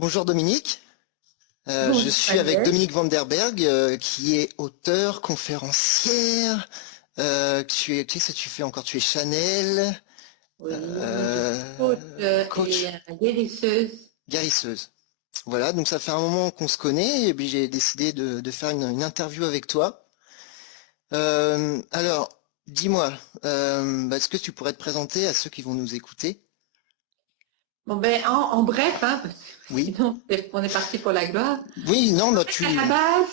Bonjour Dominique. Bonjour Je suis avec Agnès. Dominique Van der Berg, qui est auteur, conférencière. Qu'est-ce que tu fais encore? Tu es Chanel, Oui, moi je suis coach et coach, guérisseuse. guérisseuse. Voilà, donc ça fait un moment qu'on se connaît et puis j'ai décidé de faire une interview avec toi. Alors, dis-moi, est-ce que tu pourrais te présenter à ceux qui vont nous écouter? Bon ben en bref, hein, parce que Oui. sinon on est parti pour la gloire. Oui, non, bah À la base,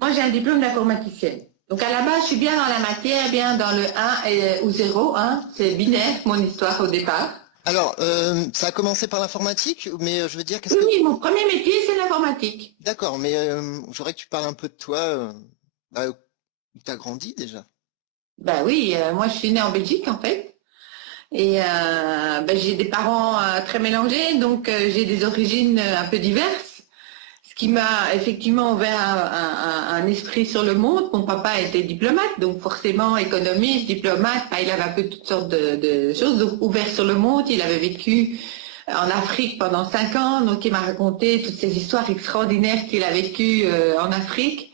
moi j'ai un diplôme d'informaticienne. Donc à la base, je suis bien dans la matière, bien dans le 1 ou 0, hein. C'est binaire mon histoire au départ. Alors, ça a commencé par l'informatique, mais je veux dire, qu'est-ce Oui, que oui, mon premier métier c'est l'informatique. D'accord, mais j'aurais que tu parles un peu de toi, où tu as grandi déjà. Ben oui, moi je suis née en Belgique en fait. Et ben, j'ai des parents très mélangés, donc j'ai des origines un peu diverses. Ce qui m'a effectivement ouvert un esprit sur le monde. Mon papa était diplomate, donc forcément économiste, diplomate, il avait un peu toutes sortes de choses, donc ouvert sur le monde. Il avait vécu en Afrique pendant 5 ans, donc il m'a raconté toutes ces histoires extraordinaires qu'il a vécues en Afrique.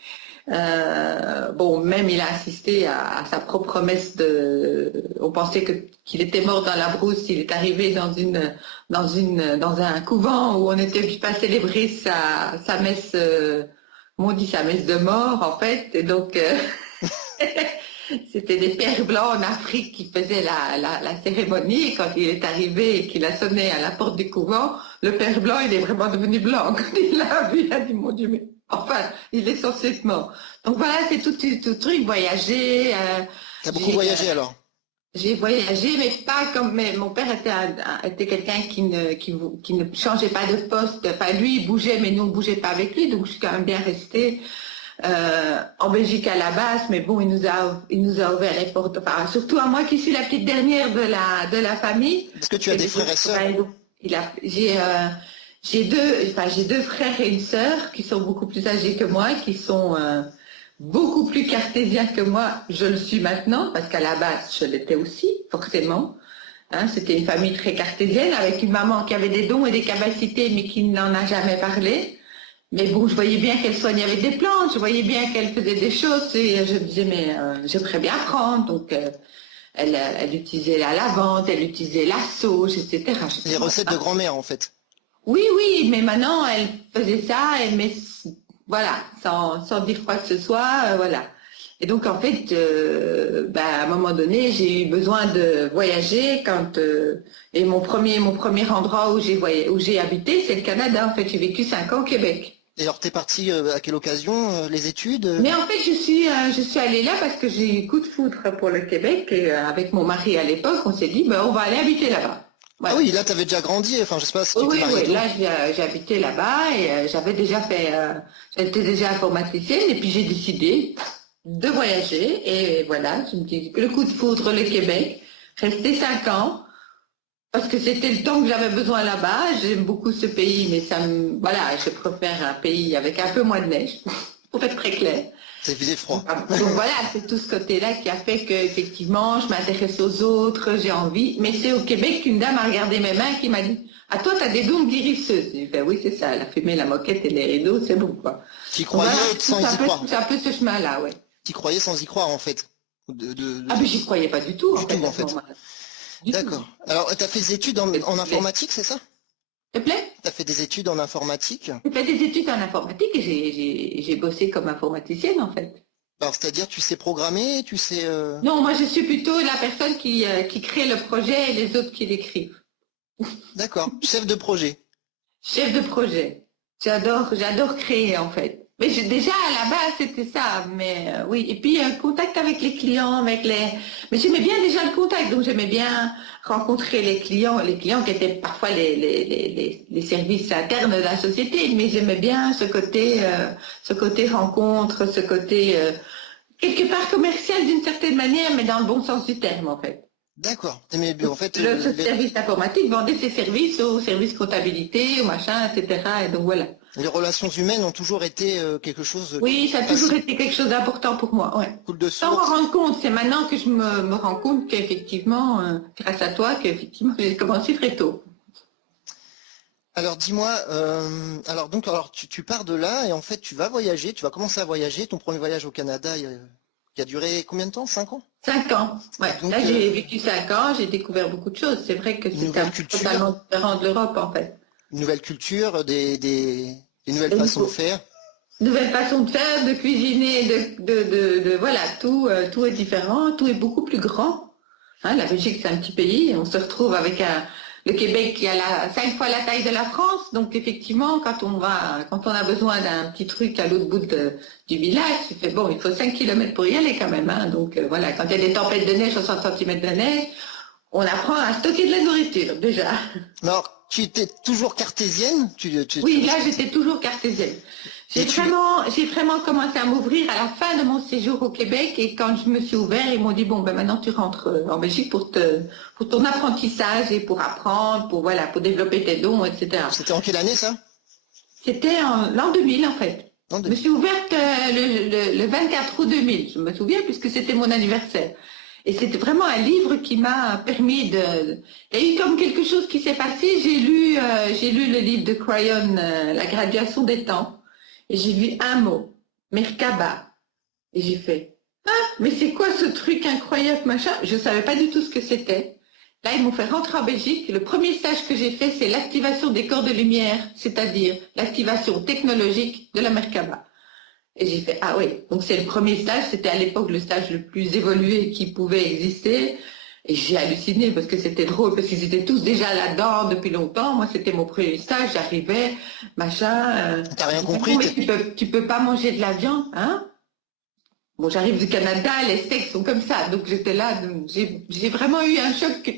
Bon, même il a assisté à sa propre messe on pensait qu'il était mort dans la brousse. Il est arrivé dans un couvent où on était pas célébrer sa messe, on dit sa messe de mort en fait. Et donc c'était des pères blancs en Afrique qui faisaient la cérémonie. Et quand il est arrivé et qu'il a sonné à la porte du couvent, le père blanc il est vraiment devenu blanc. Quand il l'a vu, il a dit mon Dieu, mais enfin, il est censé être mort. Donc voilà, c'est tout truc, voyager. T'as beaucoup J'ai voyagé alors? j'ai voyagé, mais pas comme mais mon père était quelqu'un qui ne changeait pas de poste. Enfin, lui, il bougeait, mais nous, on bougeait pas avec lui. Donc, je suis quand même bien restée en Belgique à la base. Mais bon, il nous a ouvert les portes. Enfin, surtout à moi qui suis la petite dernière de la famille. Est-ce que tu as Et des du coup, frères et sœurs? j'ai deux frères et une sœur qui sont beaucoup plus âgés que moi, qui sont beaucoup plus cartésiens que moi. Je le suis maintenant, parce qu'à la base, je l'étais aussi, forcément. Hein, c'était une famille très cartésienne, avec une maman qui avait des dons et des capacités, mais qui n'en a jamais parlé. Mais bon, je voyais bien qu'elle soignait avec des plantes, je voyais bien qu'elle faisait des choses, et je me disais, mais j'aimerais bien apprendre. Donc, elle utilisait la lavande, elle utilisait la sauge, etc. Je Les sais recettes de pas. grand-mère en fait. Oui, oui, mais maintenant, elle faisait ça, voilà, sans dire quoi que ce soit, voilà. Et donc, en fait, à un moment donné, j'ai eu besoin de voyager et mon premier endroit où j'ai habité, c'est le Canada. En fait, j'ai vécu 5 ans au Québec. Et alors t'es parti à quelle occasion? Les études? Mais en fait, je suis allée là parce que j'ai eu coup de foudre pour le Québec et avec mon mari à l'époque, on s'est dit, on va aller habiter là-bas. Ah Voilà. oui, là t'avais déjà grandi, enfin je sais pas si Oui, tu t'es oui, marié oui. tôt. Là, j'habitais là-bas et j'étais déjà informaticienne et puis j'ai décidé de voyager et voilà, je me dis le coup de foudre, le Québec, rester 5 ans parce que c'était le temps que j'avais besoin là-bas. J'aime beaucoup ce pays, mais voilà, je préfère un pays avec un peu moins de neige, pour être très clair. Ça faisait froid. Donc voilà, c'est tout ce côté-là qui a fait que effectivement, je m'intéresse aux autres, j'ai envie. Mais c'est au Québec qu'une dame a regardé mes mains et qui m'a dit, ah toi, t'as des dons de guérisseuse. J'ai fait, oui, c'est ça, la fumée, la moquette et les rideaux, c'est bon, quoi. T'y Donc croyais voilà, sans y croire. tout un peu ce chemin-là, ouais. T'y croyais sans y croire en fait. Ah mais j'y croyais pas du tout, Du en fait, tout en à ce fait. moment-là. Du tout. D'accord. Alors t'as fait des études en informatique, c'est ça? S'il te plaît? T'as fait des études en informatique? J'ai fait des études en informatique et j'ai bossé comme informaticienne, en fait. Alors c'est-à-dire tu sais programmer, tu sais... Non, moi je suis plutôt la personne qui crée le projet et les autres qui l'écrivent. D'accord, chef de projet. Chef de projet. J'adore créer en fait. Mais déjà à la base c'était ça, mais oui. Et puis contact avec les clients, Mais j'aimais bien déjà le contact, donc j'aimais bien rencontrer les clients qui étaient parfois les services internes de la société, mais j'aimais bien ce côté rencontre, ce côté quelque part commercial d'une certaine manière, mais dans le bon sens du terme en fait. D'accord. Mais en fait, Le service informatique vendait ses services au service comptabilité, au machin, etc. Et donc voilà. les relations humaines ont toujours été quelque chose qui Oui, ça a toujours facile, été quelque chose d'important pour moi, ouais. coule de Sans m'en source. rendre compte, c'est maintenant que je me rends compte qu'effectivement, grâce à toi, qu'effectivement, j'ai commencé très tôt. Alors dis-moi, alors tu pars de là et en fait tu vas voyager, tu vas commencer à voyager. Ton premier voyage au Canada, il a duré combien de temps? 5 ans? 5 ans. Ouais. Et donc Là, j'ai vécu 5 ans, j'ai découvert beaucoup de choses. C'est vrai que une c'était nouvelle un peu culture, totalement différent de l'Europe, en fait. une nouvelle culture, des nouvelles Une façons de faire. nouvelle façon de faire, de cuisiner, voilà, tout est différent, tout est beaucoup plus grand. Hein, la Belgique, c'est un petit pays, on se retrouve avec le Québec qui a 5 fois la taille de la France. Donc effectivement, quand on a besoin d'un petit truc à l'autre bout du village, tu fais bon, il faut 5 kilomètres pour y aller quand même. Hein. Donc voilà, quand il y a des tempêtes de neige, 60 centimètres de neige, on apprend à stocker de la nourriture déjà. Alors, tu étais toujours cartésienne, tu Oui, là, respectais. j'étais toujours cartésienne. J'ai Et tu, vraiment, j'ai vraiment commencé à m'ouvrir à la fin de mon séjour au Québec et quand je me suis ouvert, ils m'ont dit bon ben maintenant tu rentres en Belgique pour ton apprentissage et pour apprendre, voilà, pour développer tes dons, etc. c'était en quelle année ça? C'était en l'an 2000 en fait. En Je me 2000. suis ouverte le 24 août 2000, je me souviens puisque c'était mon anniversaire. Et c'était vraiment un livre qui m'a permis de... Il y a eu comme quelque chose qui s'est passé. J'ai lu le livre de Crayon, La graduation des temps, et j'ai vu un mot, Merkaba. Et j'ai fait, ah, mais c'est quoi ce truc incroyable, machin? Je ne savais pas du tout ce que c'était. Là, ils m'ont fait rentrer en Belgique. Le premier stage que j'ai fait, c'est l'activation des corps de lumière, c'est-à-dire l'activation technologique de la Merkaba. Et j'ai fait, ah oui, donc c'est le premier stage, c'était à l'époque le stage le plus évolué qui pouvait exister. Et j'ai halluciné parce que c'était drôle, parce qu'ils étaient tous déjà là-dedans depuis longtemps. Moi, c'était mon premier stage, j'arrivais, machin. T'as rien Ils disaient, bon, compris? mais tu peux pas manger de la viande, hein? Bon, j'arrive du Canada, les steaks sont comme ça. Donc j'étais là, j'ai vraiment eu un choc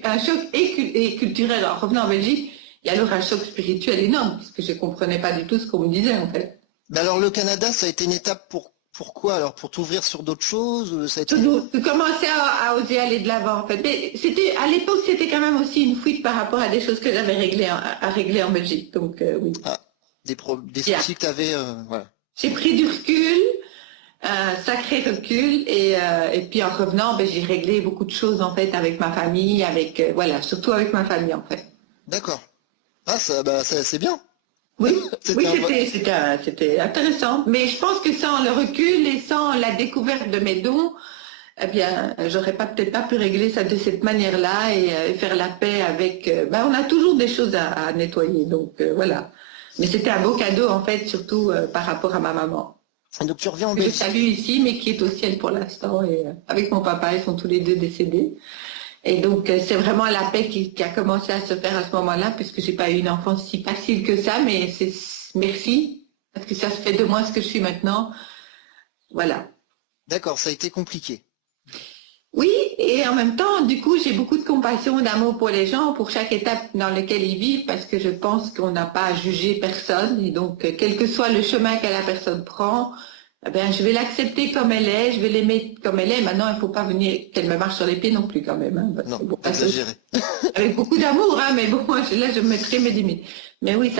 et culturel. En revenant en Belgique, et alors un choc spirituel énorme, parce que je comprenais pas du tout ce qu'on me disait, en fait. Ben alors le Canada, ça a été une étape pour quoi alors? Pour t'ouvrir sur d'autres choses? Ça a été... De commencer à oser aller de l'avant en fait. Mais à l'époque, c'était quand même aussi une fuite par rapport à des choses que j'avais à régler en Belgique. Donc oui. Ah, des Bien. soucis que t'avais, voilà. J'ai pris du recul, un sacré recul, et puis en revenant, ben, j'ai réglé beaucoup de choses en fait avec ma famille, voilà, surtout avec ma famille en fait. D'accord. Ah, c'est bien. Oui, C'était oui, un bon- c'était intéressant. Mais je pense que sans le recul et sans la découverte de mes dons, eh bien, j'aurais peut-être pas pu régler ça de cette manière-là et faire la paix avec. On a toujours des choses à nettoyer, donc voilà. Mais c'était un beau cadeau en fait, surtout par rapport à ma maman, Donc tu reviens en que je Belgique. salue ici, mais qui est au ciel pour l'instant. Et avec mon papa, ils sont tous les deux décédés. Et donc c'est vraiment la paix qui a commencé à se faire à ce moment-là, puisque j'ai pas eu une enfance si facile que ça, mais merci parce que ça se fait de moi ce que je suis maintenant. Voilà. D'accord, ça a été compliqué. Oui, et en même temps, du coup, j'ai beaucoup de compassion, d'amour pour les gens, pour chaque étape dans laquelle ils vivent, parce que je pense qu'on n'a pas à juger personne. Et donc, quel que soit le chemin que la personne prend, eh bien, je vais l'accepter comme elle est, je vais l'aimer comme elle est. Maintenant, il ne faut pas venir qu'elle me marche sur les pieds non plus quand même. Hein, parce Non, que, bon, exagéré. avec beaucoup d'amour, hein, mais bon, moi, là, je mettrai mes limites. Mais oui,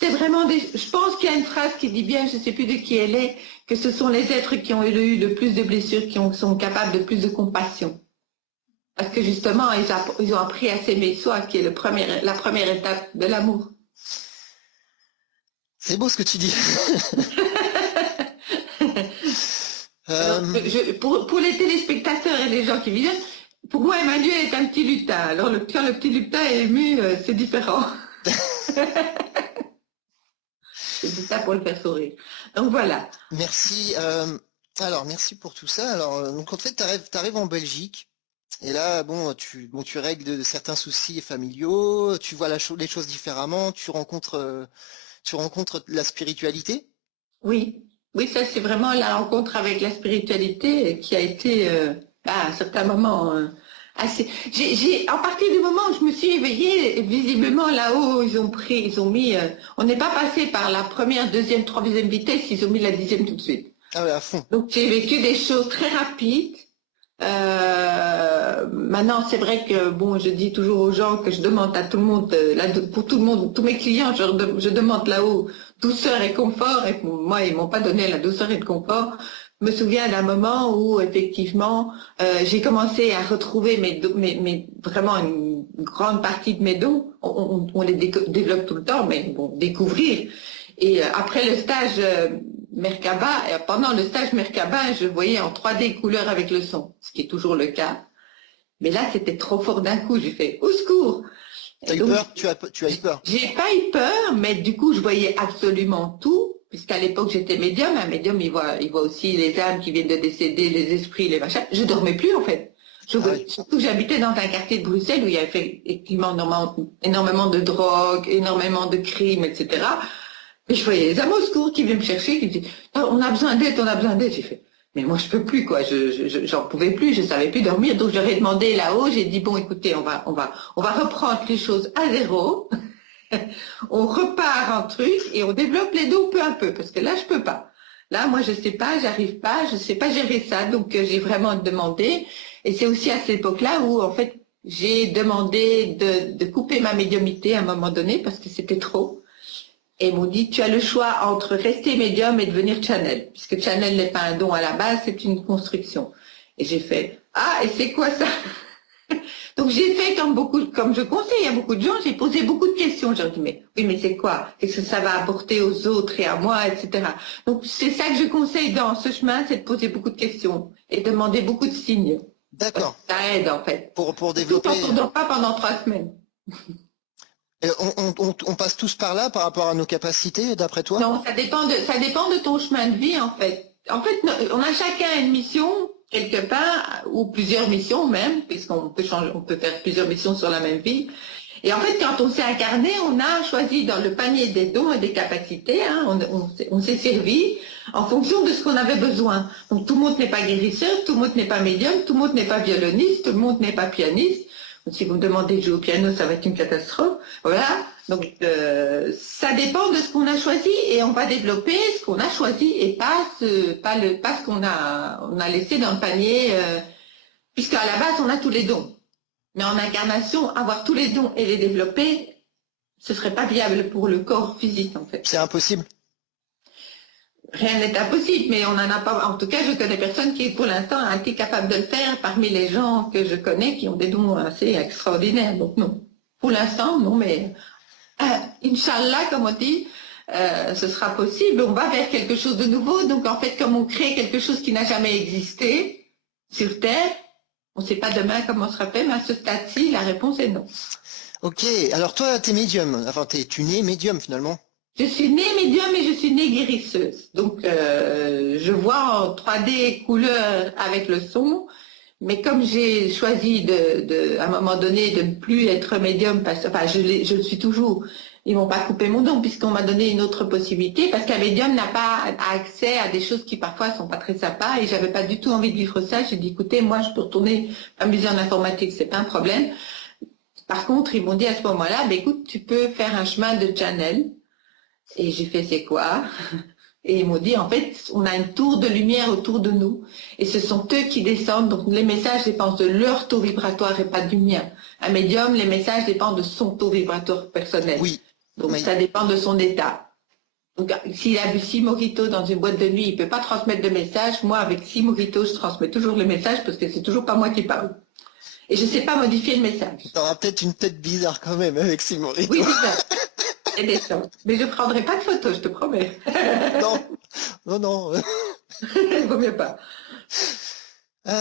c'est vraiment je pense qu'il y a une phrase qui dit bien, je ne sais plus de qui elle est, que ce sont les êtres qui ont eu le plus de blessures, sont capables de plus de compassion. Parce que justement, ils ont appris à s'aimer soi, qui est la première étape de l'amour. C'est beau ce que tu dis. Alors, pour les téléspectateurs et les gens qui viennent, pour moi, Emmanuel est un petit lutin. Alors, quand le petit lutin est ému, c'est différent. C'est ça pour le faire sourire. Donc voilà. Merci. Alors, merci pour tout ça. Alors, donc en fait, t'arrives en Belgique. Et là, tu règles certains soucis familiaux, tu vois les choses différemment, tu rencontres la spiritualité. Oui, oui, ça c'est vraiment la rencontre avec la spiritualité qui a été à un certain moment assez. À partir du moment où je me suis éveillée, visiblement là-haut ils ont mis. On n'est pas passé par la première, deuxième, troisième vitesse, ils ont mis la 10e tout de suite. Ah ouais, à fond. Donc j'ai vécu des choses très rapides. Maintenant, c'est vrai que bon, je dis toujours aux gens que je demande à tout le monde, pour tout le monde, tous mes clients, je demande là-haut douceur et confort. Et moi, ils m'ont pas donné la douceur et le confort. Je me souviens d'un moment où effectivement, j'ai commencé à retrouver vraiment une une grande partie de mes dons, on les développe tout le temps, mais bon, découvrir. Et après le stage Merkaba, pendant le stage Merkaba, je voyais en 3D couleur avec le son, ce qui est toujours le cas. Mais là, c'était trop fort d'un coup. J'ai fait au secours. T'as eu peur? Tu as eu peur? J'ai pas eu peur, mais du coup, je voyais absolument tout, puisqu'à l'époque, j'étais médium. Un médium, il voit aussi les âmes qui viennent de décéder, les esprits, les machins. Je dormais plus, en fait. Surtout que j'habitais dans un quartier de Bruxelles où il y avait effectivement énormément de drogue, énormément de crimes, etc. Et je voyais les âmes au secours qui venaient me chercher, qui me disaient on a besoin d'aide, on a besoin d'aide. J'ai fait mais moi je peux plus quoi, j'en pouvais plus, je savais plus dormir, donc j'aurais demandé là-haut, j'ai dit bon écoutez, on va reprendre les choses à zéro, on repart en truc et on développe les dons peu à peu, parce que là je peux pas. Là moi je sais pas, j'arrive pas, je sais pas gérer ça, donc j'ai vraiment demandé, et c'est aussi à cette époque-là où en fait j'ai demandé de couper ma médiumnité à un moment donné parce que c'était trop. Et ils m'ont dit, tu as le choix entre rester médium et devenir channel, puisque channel n'est pas un don à la base, c'est une construction. Et j'ai fait, ah, et c'est quoi ça? Donc j'ai fait comme je conseille à beaucoup de gens, j'ai posé beaucoup de questions. J'ai dit, mais oui, mais c'est quoi? Qu'est-ce que ça va apporter aux autres et à moi, etc. Donc c'est ça que je conseille dans ce chemin, c'est de poser beaucoup de questions et demander beaucoup de signes. D'accord. Ça aide en fait. Pour développer. Tout en ne dort pas pendant 3 semaines. Et on passe tous par là par rapport à nos capacités, d'après toi? Non, ça dépend de ton chemin de vie, en fait. En fait, on a chacun une mission, quelque part, ou plusieurs missions même, puisqu'on peut changer, on peut faire plusieurs missions sur la même vie. Et en fait, quand on s'est incarné, on a choisi dans le panier des dons et des capacités, hein, on s'est servi en fonction de ce qu'on avait besoin. Donc tout le monde n'est pas guérisseur, tout le monde n'est pas médium, tout le monde n'est pas violoniste, tout le monde n'est pas pianiste. Si vous me demandez de jouer au piano, ça va être une catastrophe. Voilà. Donc, ça dépend de ce qu'on a choisi et on va développer ce qu'on a choisi et pas ce qu'on a laissé dans le panier, puisqu'à la base, on a tous les dons. Mais en incarnation, avoir tous les dons et les développer, ce serait pas viable pour le corps physique, en fait. C'est impossible. Rien n'est impossible, mais on n'en a pas. En tout cas, je connais personne qui, pour l'instant, a été capable de le faire parmi les gens que je connais qui ont des dons assez extraordinaires. Donc non. Pour l'instant, non, mais Inch'Allah, comme on dit, ce sera possible. On va vers quelque chose de nouveau. Donc en fait, comme on crée quelque chose qui n'a jamais existé sur Terre, on ne sait pas demain comment sera fait, mais à ce stade-ci, la réponse est non. Ok. Alors toi, t'es médium. Enfin, tu nais médium finalement. Je suis née médium et je suis née guérisseuse. Donc, je vois en 3D couleur avec le son, mais comme j'ai choisi à un moment donné de ne plus être médium, je le suis toujours, ils m'ont pas coupé mon don puisqu'on m'a donné une autre possibilité, parce qu'un médium n'a pas accès à des choses qui parfois sont pas très sympas et j'avais pas du tout envie de vivre ça. J'ai dit, écoutez, moi je peux retourner m'amuser en informatique, c'est pas un problème. Par contre, ils m'ont dit à ce moment-là, écoute, tu peux faire un chemin de channel. Et j'ai fait, c'est quoi? Et ils m'ont dit, en fait, on a une tour de lumière autour de nous. Et ce sont eux qui descendent. Donc, les messages dépendent de leur taux vibratoire et pas du mien. Un médium, les messages dépendent de son taux vibratoire personnel. Oui. Donc, Oui. ça dépend de son état. Donc, s'il a bu 6 mojitos dans une boîte de nuit, il peut pas transmettre de messages. Moi, avec 6 mojitos, je transmets toujours le message parce que c'est toujours pas moi qui parle. Et je sais pas modifier le message. T'auras peut-être une tête bizarre quand même avec Simon. Oui, c'est ça. Mais je ne prendrai pas de photos, je te promets. Non. Il vaut mieux pas.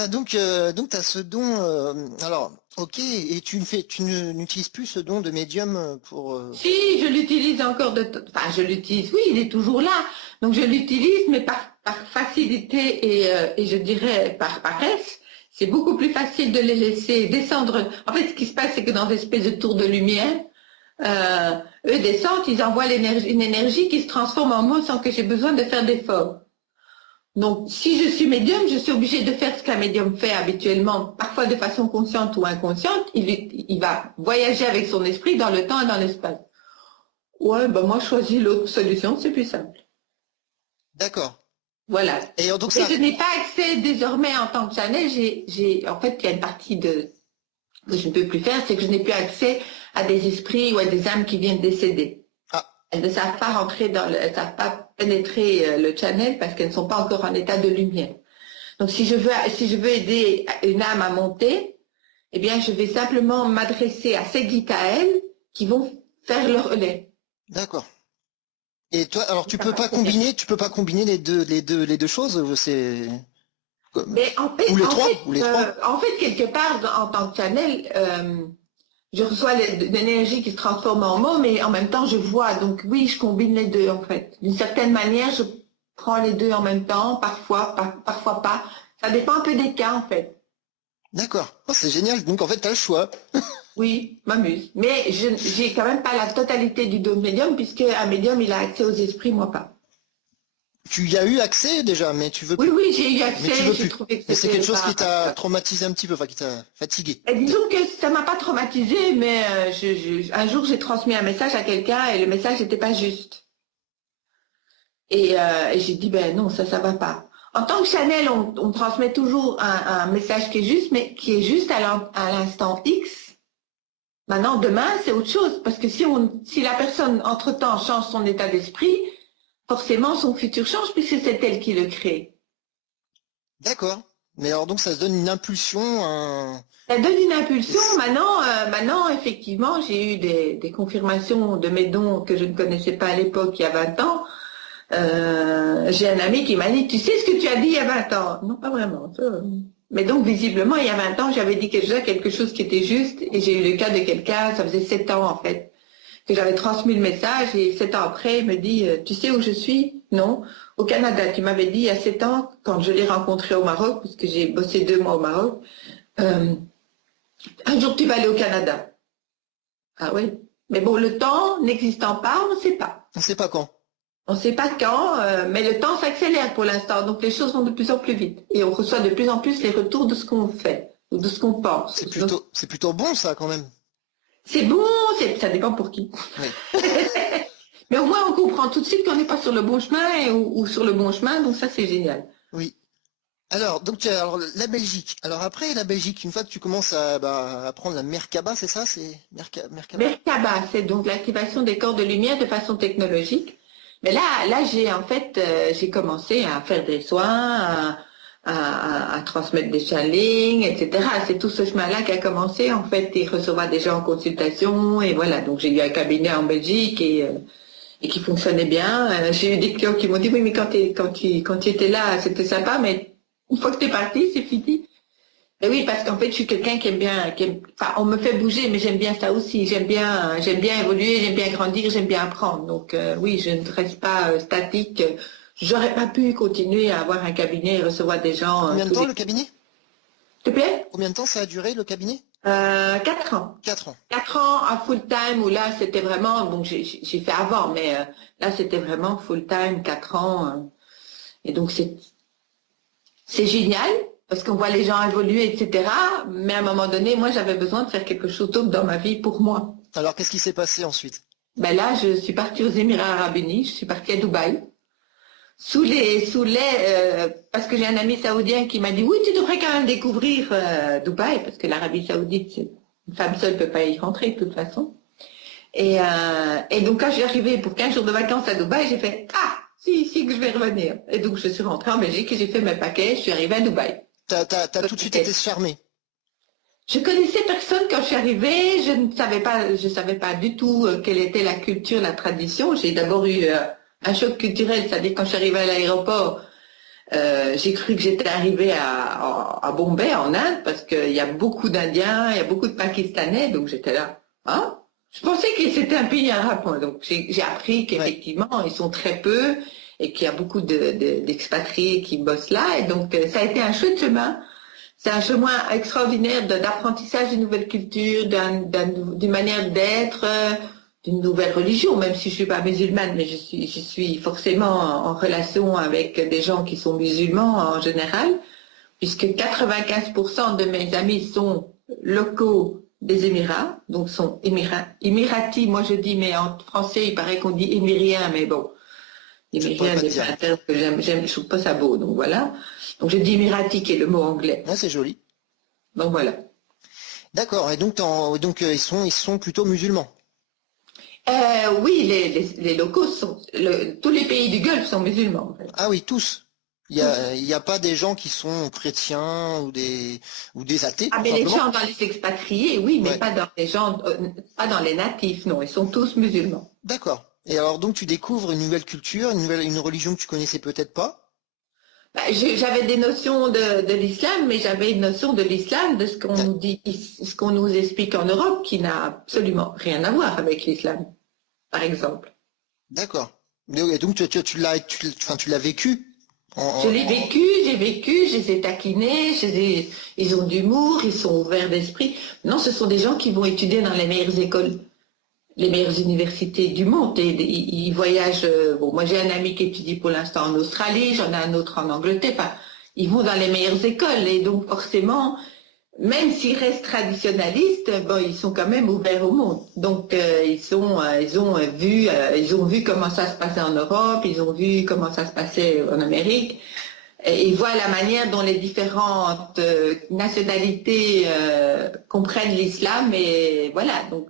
Donc tu as ce don. Alors, ok, et tu n'utilises plus ce don de médium pour. Si, je l'utilise encore Enfin, je l'utilise, oui, il est toujours là. Donc je l'utilise, mais par facilité et je dirais par paresse. C'est beaucoup plus facile de les laisser descendre. En fait, ce qui se passe, c'est que dans des espèces de tours de lumière, eux descendent, ils envoient une énergie qui se transforme en moi sans que j'ai besoin de faire d'efforts. Donc, si je suis médium, je suis obligée de faire ce qu'un médium fait habituellement, parfois de façon consciente ou inconsciente. Il va voyager avec son esprit dans le temps et dans l'espace. Ouais, moi, je choisis l'autre solution, c'est plus simple. D'accord. Voilà. Et donc je n'ai pas accès désormais en tant que channel. En fait, il y a une partie que je ne peux plus faire, c'est que je n'ai plus accès à des esprits ou à des âmes qui viennent décéder. Ah. Elles ne savent pas elles ne savent pas pénétrer le channel parce qu'elles ne sont pas encore en état de lumière. Donc si je veux aider une âme à monter, eh bien, je vais simplement m'adresser à ces guides à elles qui vont faire le relais. D'accord. Et toi, alors Ça passe très bien. tu peux pas combiner les deux choses, c'est Mais ou les trois. en fait, quelque part, en tant que channel, je reçois l'énergie qui se transforme en mots, mais en même temps, je vois. Donc oui, je combine les deux, en fait. D'une certaine manière, je prends les deux en même temps, parfois, parfois pas. Ça dépend un peu des cas, en fait. D'accord. Oh, c'est génial. Donc en fait, tu as le choix. Oui, m'amuse. Mais je j'ai quand même pas la totalité du don médium, puisque un médium, il a accès aux esprits, moi pas. Tu y as eu accès déjà, mais tu veux Oui, plus. oui, j'ai eu Mais tu accès, veux j'ai plus. trouvé que Mais c'est c'était quelque chose pas... qui t'a traumatisé un petit peu, enfin qui t'a fatigué. Et disons que ça m'a pas traumatisée, mais un jour j'ai transmis un message à quelqu'un et le message n'était pas juste. Et j'ai dit, ben non, ça va pas. En tant que Chanel, on transmet toujours un message qui est juste, mais qui est juste à l'instant X. Maintenant, demain, c'est autre chose. Parce que si la personne, entre-temps, change son état d'esprit, forcément, son futur change puisque c'est elle qui le crée. D'accord. Mais alors donc ça se donne une impulsion, Ça donne une impulsion. Maintenant, effectivement, j'ai eu des confirmations de mes dons que je ne connaissais pas à l'époque, il y a 20 ans. J'ai un ami qui m'a dit, tu sais ce que tu as dit il y a 20 ans? Non, pas vraiment. Mais donc, visiblement, il y a 20 ans, j'avais dit déjà quelque chose qui était juste, et j'ai eu le cas de quelqu'un, ça faisait 7 ans en fait, que j'avais transmis le message, et 7 ans après, il me dit, tu sais où je suis? Non. Au Canada, tu m'avais dit il y a 7 ans, quand je l'ai rencontré au Maroc, parce que j'ai bossé 2 mois au Maroc, euh, un jour tu vas aller au Canada. Ah oui. Mais bon, le temps n'existant pas, on ne sait pas. on sait pas quand. On ne sait pas quand, mais le temps s'accélère pour l'instant, donc les choses vont de plus en plus vite. Et on reçoit de plus en plus les retours de ce qu'on fait, ou de ce qu'on pense. C'est plutôt bon ça quand même. C'est bon, ça dépend pour qui. Oui. Mais au moins on comprend tout de suite qu'on n'est pas sur le bon chemin ou sur le bon chemin, donc ça c'est génial. Oui. Alors, donc, alors, la Belgique. Alors après la Belgique, une fois que tu commences à apprendre la Merkaba, c'est ça? C'est Merkaba? Merkaba, c'est donc l'activation des corps de lumière de façon technologique. Mais là j'ai commencé à faire des soins, à transmettre des channelings, etc. C'est tout ce chemin-là qui a commencé, en fait, et recevoir des gens en consultation, et voilà. Donc j'ai eu un cabinet en Belgique et qui fonctionnait bien. J'ai eu des clients qui m'ont dit, oui, mais quand tu étais là, c'était sympa, mais une fois que tu es parti, c'est fini. Mais oui, parce qu'en fait, je suis quelqu'un qui aime bien, enfin, on me fait bouger, mais j'aime bien ça aussi. J'aime bien évoluer, j'aime bien grandir, j'aime bien apprendre. Donc oui, je ne reste pas statique. J'aurais pas pu continuer à avoir un cabinet et recevoir des gens Combien de tous temps les... le cabinet? S'il te plaît? Combien de temps ça a duré le cabinet? 4 ans. 4 ans. 4 ans à full time où là c'était vraiment, bon j'ai fait avant, mais là c'était vraiment full time, 4 ans. Et donc c'est génial parce qu'on voit les gens évoluer, etc. Mais à un moment donné, moi j'avais besoin de faire quelque chose d'autre dans ma vie pour moi. Alors qu'est-ce qui s'est passé ensuite? Ben là, je suis partie aux Émirats Arabes Unis, je suis partie à Dubaï. Parce que j'ai un ami saoudien qui m'a dit, oui, tu devrais quand même découvrir Dubaï, parce que l'Arabie Saoudite, une femme seule ne peut pas y rentrer de toute façon. Et donc quand je suis arrivée pour 15 jours de vacances à Dubaï, j'ai fait, ah, si que je vais revenir. Et donc je suis rentrée en Belgique et j'ai fait mes paquets, je suis arrivée à Dubaï. T'as tout de suite été charmé. Je connaissais personne quand je suis arrivée, je savais pas du tout quelle était la culture, la tradition. J'ai d'abord eu un choc culturel, c'est-à-dire quand je suis arrivée à l'aéroport, j'ai cru que j'étais arrivée à Bombay, en Inde, parce qu'il y a beaucoup d'Indiens, il y a beaucoup de Pakistanais, donc j'étais là. Hein? Je pensais que c'était un pays arabe, moi. Donc j'ai appris qu'effectivement, ils sont très peu et qu'il y a beaucoup d'expatriés qui bossent là. Et donc ça a été un chouette chemin. C'est un chemin extraordinaire d'apprentissage d'une nouvelle culture, d'une manière d'être, d'une nouvelle religion, même si je suis pas musulmane, mais je suis forcément en relation avec des gens qui sont musulmans en général, puisque 95% de mes amis sont locaux des Émirats, donc sont émiratis, moi je dis, mais en français il paraît qu'on dit émirien, mais bon, émirien n'est pas un terme que je trouve pas ça beau, donc voilà. Donc je dis émirati qui est le mot anglais. Ouais, c'est joli. Donc voilà. D'accord, et donc ils sont plutôt musulmans. Oui, les locaux tous les pays du Golfe sont musulmans. En fait. Ah oui, tous. Il y a pas des gens qui sont chrétiens ou des athées, Ah, tout mais les simplement? gens dans les expatriés, oui, mais Ouais, pas dans les gens, pas dans les natifs, non, ils sont tous musulmans. d'accord. Et alors donc tu découvres une nouvelle culture, une religion que tu connaissais peut-être pas? Bah, j'avais des notions de l'islam, mais j'avais une notion de l'islam, de ce qu'on D'ac- nous dit, ce qu'on nous explique en Europe, qui n'a absolument rien à voir avec l'islam, par exemple. D'accord. Et donc enfin, tu l'as vécu Je l'ai vécu, je les ai taquinés, ils ont d'humour, ils sont ouverts d'esprit. Non, ce sont des gens qui vont étudier dans les meilleures écoles, les meilleures universités du monde. Et ils voyagent. Bon, moi j'ai un ami qui étudie pour l'instant en Australie, j'en ai un autre en Angleterre. Enfin, ils vont dans les meilleures écoles et donc forcément, même s'ils restent traditionnalistes, bon, ils sont quand même ouverts au monde. Donc ils ont vu comment ça se passait en Europe, ils ont vu comment ça se passait en Amérique. Et ils voient la manière dont les différentes nationalités comprennent l'islam et voilà, donc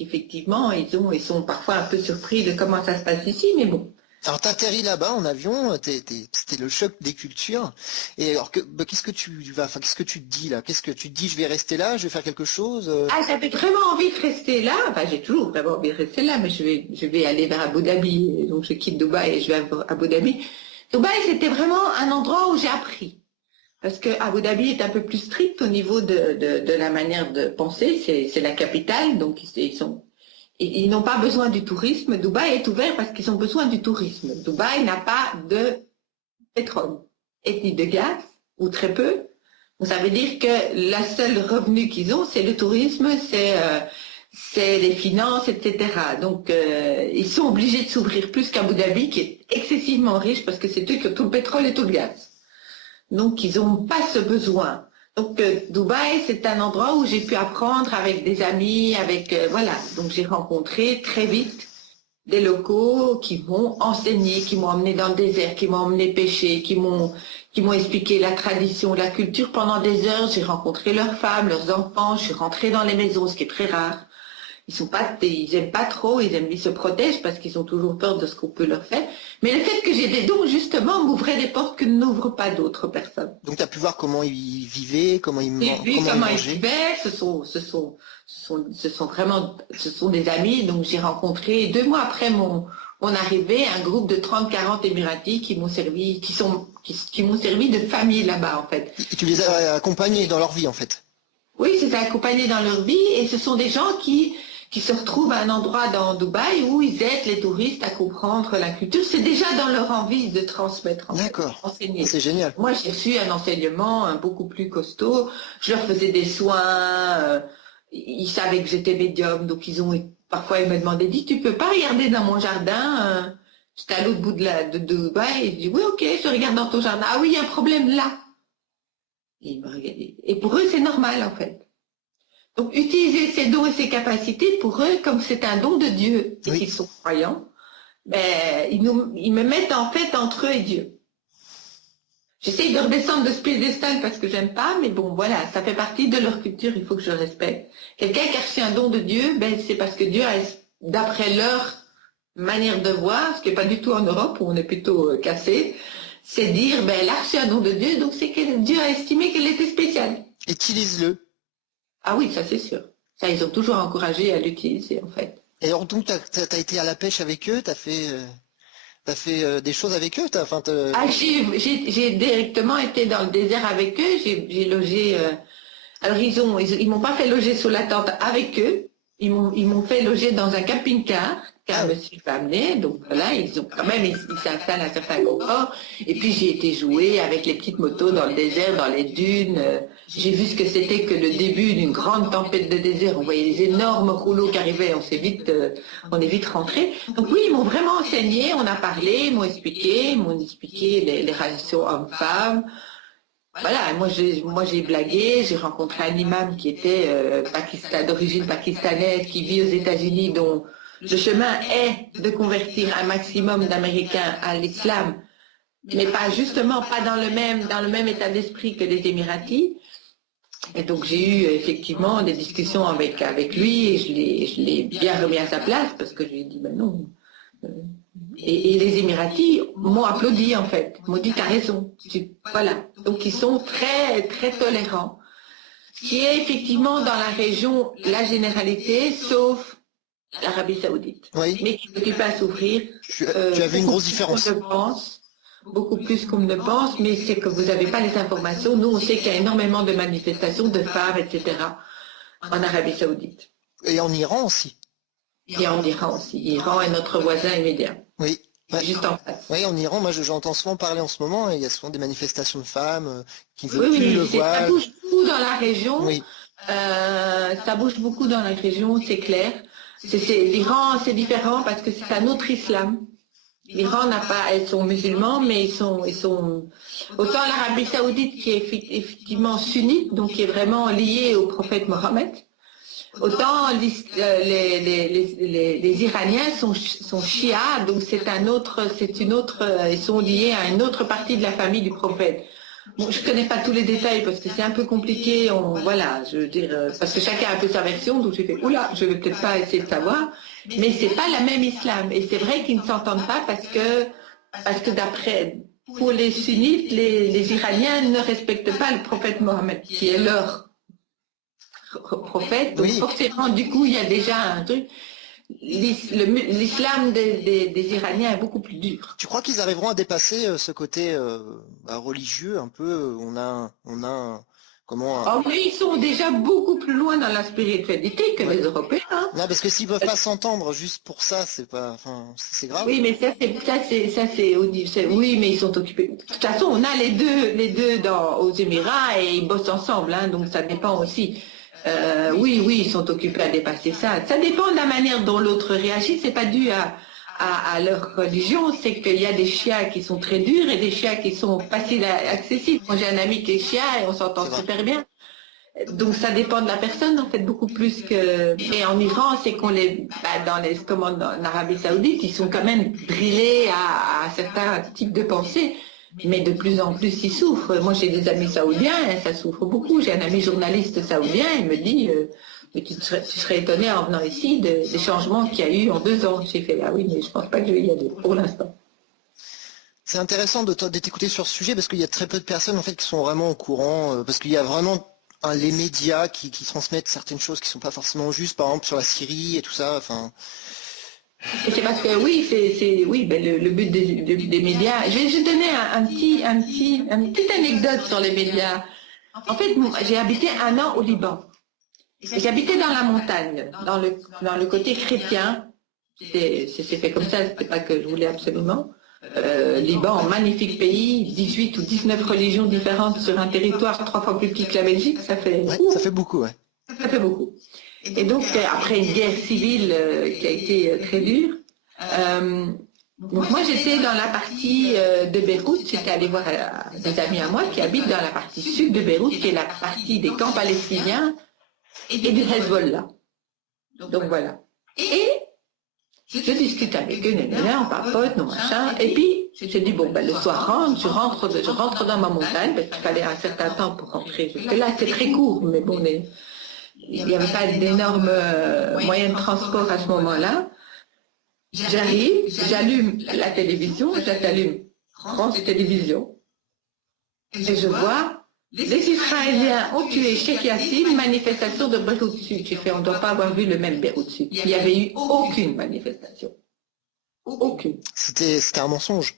effectivement, ils sont parfois un peu surpris de comment ça se passe ici, mais bon. Alors t'atterris là-bas en avion, c'était le choc des cultures. Et alors qu'est-ce que enfin, qu'est-ce que tu te dis là? Qu'est-ce que tu te dis? Je vais rester là, je vais faire quelque chose? Ah, j'avais vraiment envie de rester là, enfin j'ai toujours vraiment envie de rester là, mais je vais aller vers Abu Dhabi, et donc je quitte Dubaï et je vais à Abu Dhabi. Dubaï, c'était vraiment un endroit où j'ai appris. Parce que Abu Dhabi est un peu plus strict au niveau de la manière de penser. C'est la capitale, donc ils n'ont pas besoin du tourisme. Dubaï est ouvert parce qu'ils ont besoin du tourisme. Dubaï n'a pas de pétrole et ni de gaz, ou très peu. Donc ça veut dire que la seule revenu qu'ils ont, c'est le tourisme, c'est les finances, etc. Donc ils sont obligés de s'ouvrir plus qu'Abu Dhabi, qui est excessivement riche parce que c'est eux qui ont tout le pétrole et tout le gaz. Donc, ils n'ont pas ce besoin. Donc, Dubaï, c'est un endroit où j'ai pu apprendre avec des amis, voilà. Donc, j'ai rencontré très vite des locaux qui m'ont enseigné, qui m'ont emmené dans le désert, qui m'ont emmené pêcher, qui m'ont expliqué la tradition, la culture pendant des heures. J'ai rencontré leurs femmes, leurs enfants. Je suis rentrée dans les maisons, ce qui est très rare. Ils aiment pas trop, ils se protègent parce qu'ils ont toujours peur de ce qu'on peut leur faire. Mais le fait que j'ai des dons, justement, m'ouvrait des portes que n'ouvrent pas d'autres personnes. Donc tu as pu voir comment ils vivaient, J'ai vu comment ils comment ils mangeaient. vivaient, ce sont des amis, donc j'ai rencontré 2 mois après mon arrivée un groupe de 30-40 Émiratis qui m'ont servi, qui m'ont servi de famille là-bas en fait. Et tu les as accompagnés dans leur vie en fait. Oui, c'est accompagné dans leur vie et ce sont des gens qui se retrouvent à un endroit dans Dubaï où ils aident les touristes à comprendre la culture. C'est déjà dans leur envie de transmettre, en fait, D'accord. enseigner. C'est génial. Moi, j'ai reçu un enseignement beaucoup plus costaud. Je leur faisais des soins. Ils savaient que j'étais médium, donc parfois ils me demandaient, dis, tu peux pas regarder dans mon jardin? J'étais à l'autre bout de Dubaï et je dis, oui, ok, je regarde dans ton jardin. Ah oui, il y a un problème là. Et ils me regardaient. Et pour eux, c'est normal, en fait. Donc, utiliser ces dons et ces capacités, pour eux, comme c'est un don de Dieu et Oui. qu'ils sont croyants, ben, ils me mettent en fait entre eux et Dieu. J'essaye de redescendre de ce piédestal parce que j'aime pas, mais bon, voilà, ça fait partie de leur culture, il faut que je respecte. Quelqu'un qui a reçu un don de Dieu, ben, c'est parce que Dieu a, d'après leur manière de voir, ce qui n'est pas du tout en Europe, où on est plutôt cassé, c'est dire, ben, elle a reçu un don de Dieu, donc c'est que Dieu a estimé qu'elle était spéciale. Utilise-le. Ah oui, ça c'est sûr. Ça, ils ont toujours encouragé à l'utiliser, en fait. Et alors donc t'as été à la pêche avec eux, t'as fait des choses avec eux, enfin, Ah, j'ai directement été dans le désert avec eux, j'ai logé. Alors ils m'ont pas fait loger sous la tente avec eux, ils m'ont fait loger dans un camping-car qu'un ah oui. monsieur m'a amené. Donc voilà, ils ont quand même ils s'installent à un certain confort. Et puis j'ai été jouer avec les petites motos dans le désert, dans les dunes. J'ai vu ce que c'était que le début d'une grande tempête de désert. On voyait des énormes rouleaux qui arrivaient, on est vite rentré. Donc oui, ils m'ont vraiment enseigné, on a parlé, ils m'ont expliqué les relations hommes-femmes. Voilà, moi j'ai blagué, j'ai rencontré un imam qui était d'origine pakistanaise, qui vit aux États-Unis, dont le chemin est de convertir un maximum d'Américains à l'islam, mais pas justement pas dans le même état d'esprit que les Émiratis. Et donc j'ai eu effectivement des discussions avec lui et je l'ai bien remis à sa place parce que je lui ai dit ben non, Et les Émiratis m'ont applaudi en fait, m'ont dit t'as raison. Voilà. Donc ils sont très très tolérants. Ce qui est effectivement dans la région la généralité, sauf l'Arabie Saoudite. Oui. Mais qui ne peut pas s'ouvrir. Tu as vu une grosse différence. Beaucoup plus qu'on ne le pense, mais c'est que vous n'avez pas les informations. Nous, on sait qu'il y a énormément de manifestations de femmes, etc. en Arabie Saoudite. Et en Iran aussi. Et en Iran aussi. Iran est notre voisin immédiat. Oui. Ouais. Juste en face. Oui, en Iran, moi j'entends souvent parler en ce moment, et il y a souvent des manifestations de femmes qui ne veulent Oui, plus le ça voile. bouge beaucoup dans la région. Oui. Ça bouge beaucoup dans la région, c'est clair. L'Iran, c'est différent parce que c'est un autre islam. L'Iran n'a pas, ils sont musulmans, mais ils sont autant l'Arabie Saoudite qui est effectivement sunnite, donc qui est vraiment liée au prophète Mohammed, autant les Iraniens sont chiites, donc ils sont liés à une autre partie de la famille du prophète. Bon, je connais pas tous les détails parce que c'est un peu compliqué, voilà, je veux dire, parce que chacun a un peu sa version, donc j'ai fait, oula, je vais peut-être pas essayer de savoir, mais c'est pas la même islam, et c'est vrai qu'ils ne s'entendent pas parce que pour les sunnites, les Iraniens ne respectent pas le prophète Mohammed, qui est leur prophète, donc forcément, du coup, il y a déjà un truc. L'islam des Iraniens est beaucoup plus dur. Tu crois qu'ils arriveront à dépasser ce côté religieux un peu? Oui, ils sont déjà beaucoup plus loin dans la spiritualité que les Européens. Hein. Non, parce que s'ils peuvent pas s'entendre juste pour ça, c'est grave. Oui, mais oui, mais ils sont occupés. De toute façon, on a les deux aux Émirats et ils bossent ensemble, hein, donc ça dépend aussi. Oui, ils sont occupés à dépasser ça. Ça dépend de la manière dont l'autre réagit. C'est pas dû à leur religion. C'est qu'il y a des chiites qui sont très durs et des chiites qui sont faciles accessibles. Moi, j'ai un ami qui est chiite et on s'entend super bien. Donc, ça dépend de la personne, en fait, beaucoup plus que... Et en Iran, c'est qu'on comme en Arabie Saoudite, ils sont quand même drillés à certains types de pensées. Mais de plus en plus, ils souffrent. Moi, j'ai des amis saoudiens, et ça souffre beaucoup. J'ai un ami journaliste saoudien, il me dit, mais tu serais étonné en venant ici des changements qu'il y a eu en 2 ans. J'ai fait, ah oui, mais je pense pas que je vais y aller pour l'instant. C'est intéressant de t'écouter sur ce sujet parce qu'il y a très peu de personnes en fait qui sont vraiment au courant, parce qu'il y a vraiment les médias qui transmettent certaines choses qui sont pas forcément justes, par exemple sur la Syrie et tout ça. Enfin. C'est parce que le but des médias. Je vais donner une petite anecdote sur les médias. En fait, j'ai habité 1 an au Liban. J'habitais dans la montagne, dans le côté chrétien. C'est fait comme ça, c'était pas que je voulais absolument. Liban, magnifique pays, 18 ou 19 religions différentes sur un territoire 3 fois plus petit que la Belgique, ça fait... Ouais, ça fait beaucoup, ouais. Ça fait beaucoup. Et donc, après une guerre civile qui a été très dure, donc moi j'étais dans la partie de Beyrouth, j'étais allée voir des amis à moi qui habitent dans la partie sud de Beyrouth, qui est la partie des camps palestiniens et du Hezbollah. Donc voilà. Et je discute avec eux, on papote, non machin, et puis je dis bon le soir je rentre dans ma montagne, parce qu'il fallait un certain temps pour rentrer. Parce que là c'est très court, mais bon, il n'y avait pas d'énormes moyens de transport à ce moment-là. J'arrive, j'allume la télévision, France Télévision, et je vois les Israéliens ont tué Cheikh Yassine, manifestation de Beyrouth Sud. J'ai fait, on ne doit pas avoir vu le même Beyrouth Sud. Il n'y avait eu aucune manifestation. Aucune. C'était un mensonge.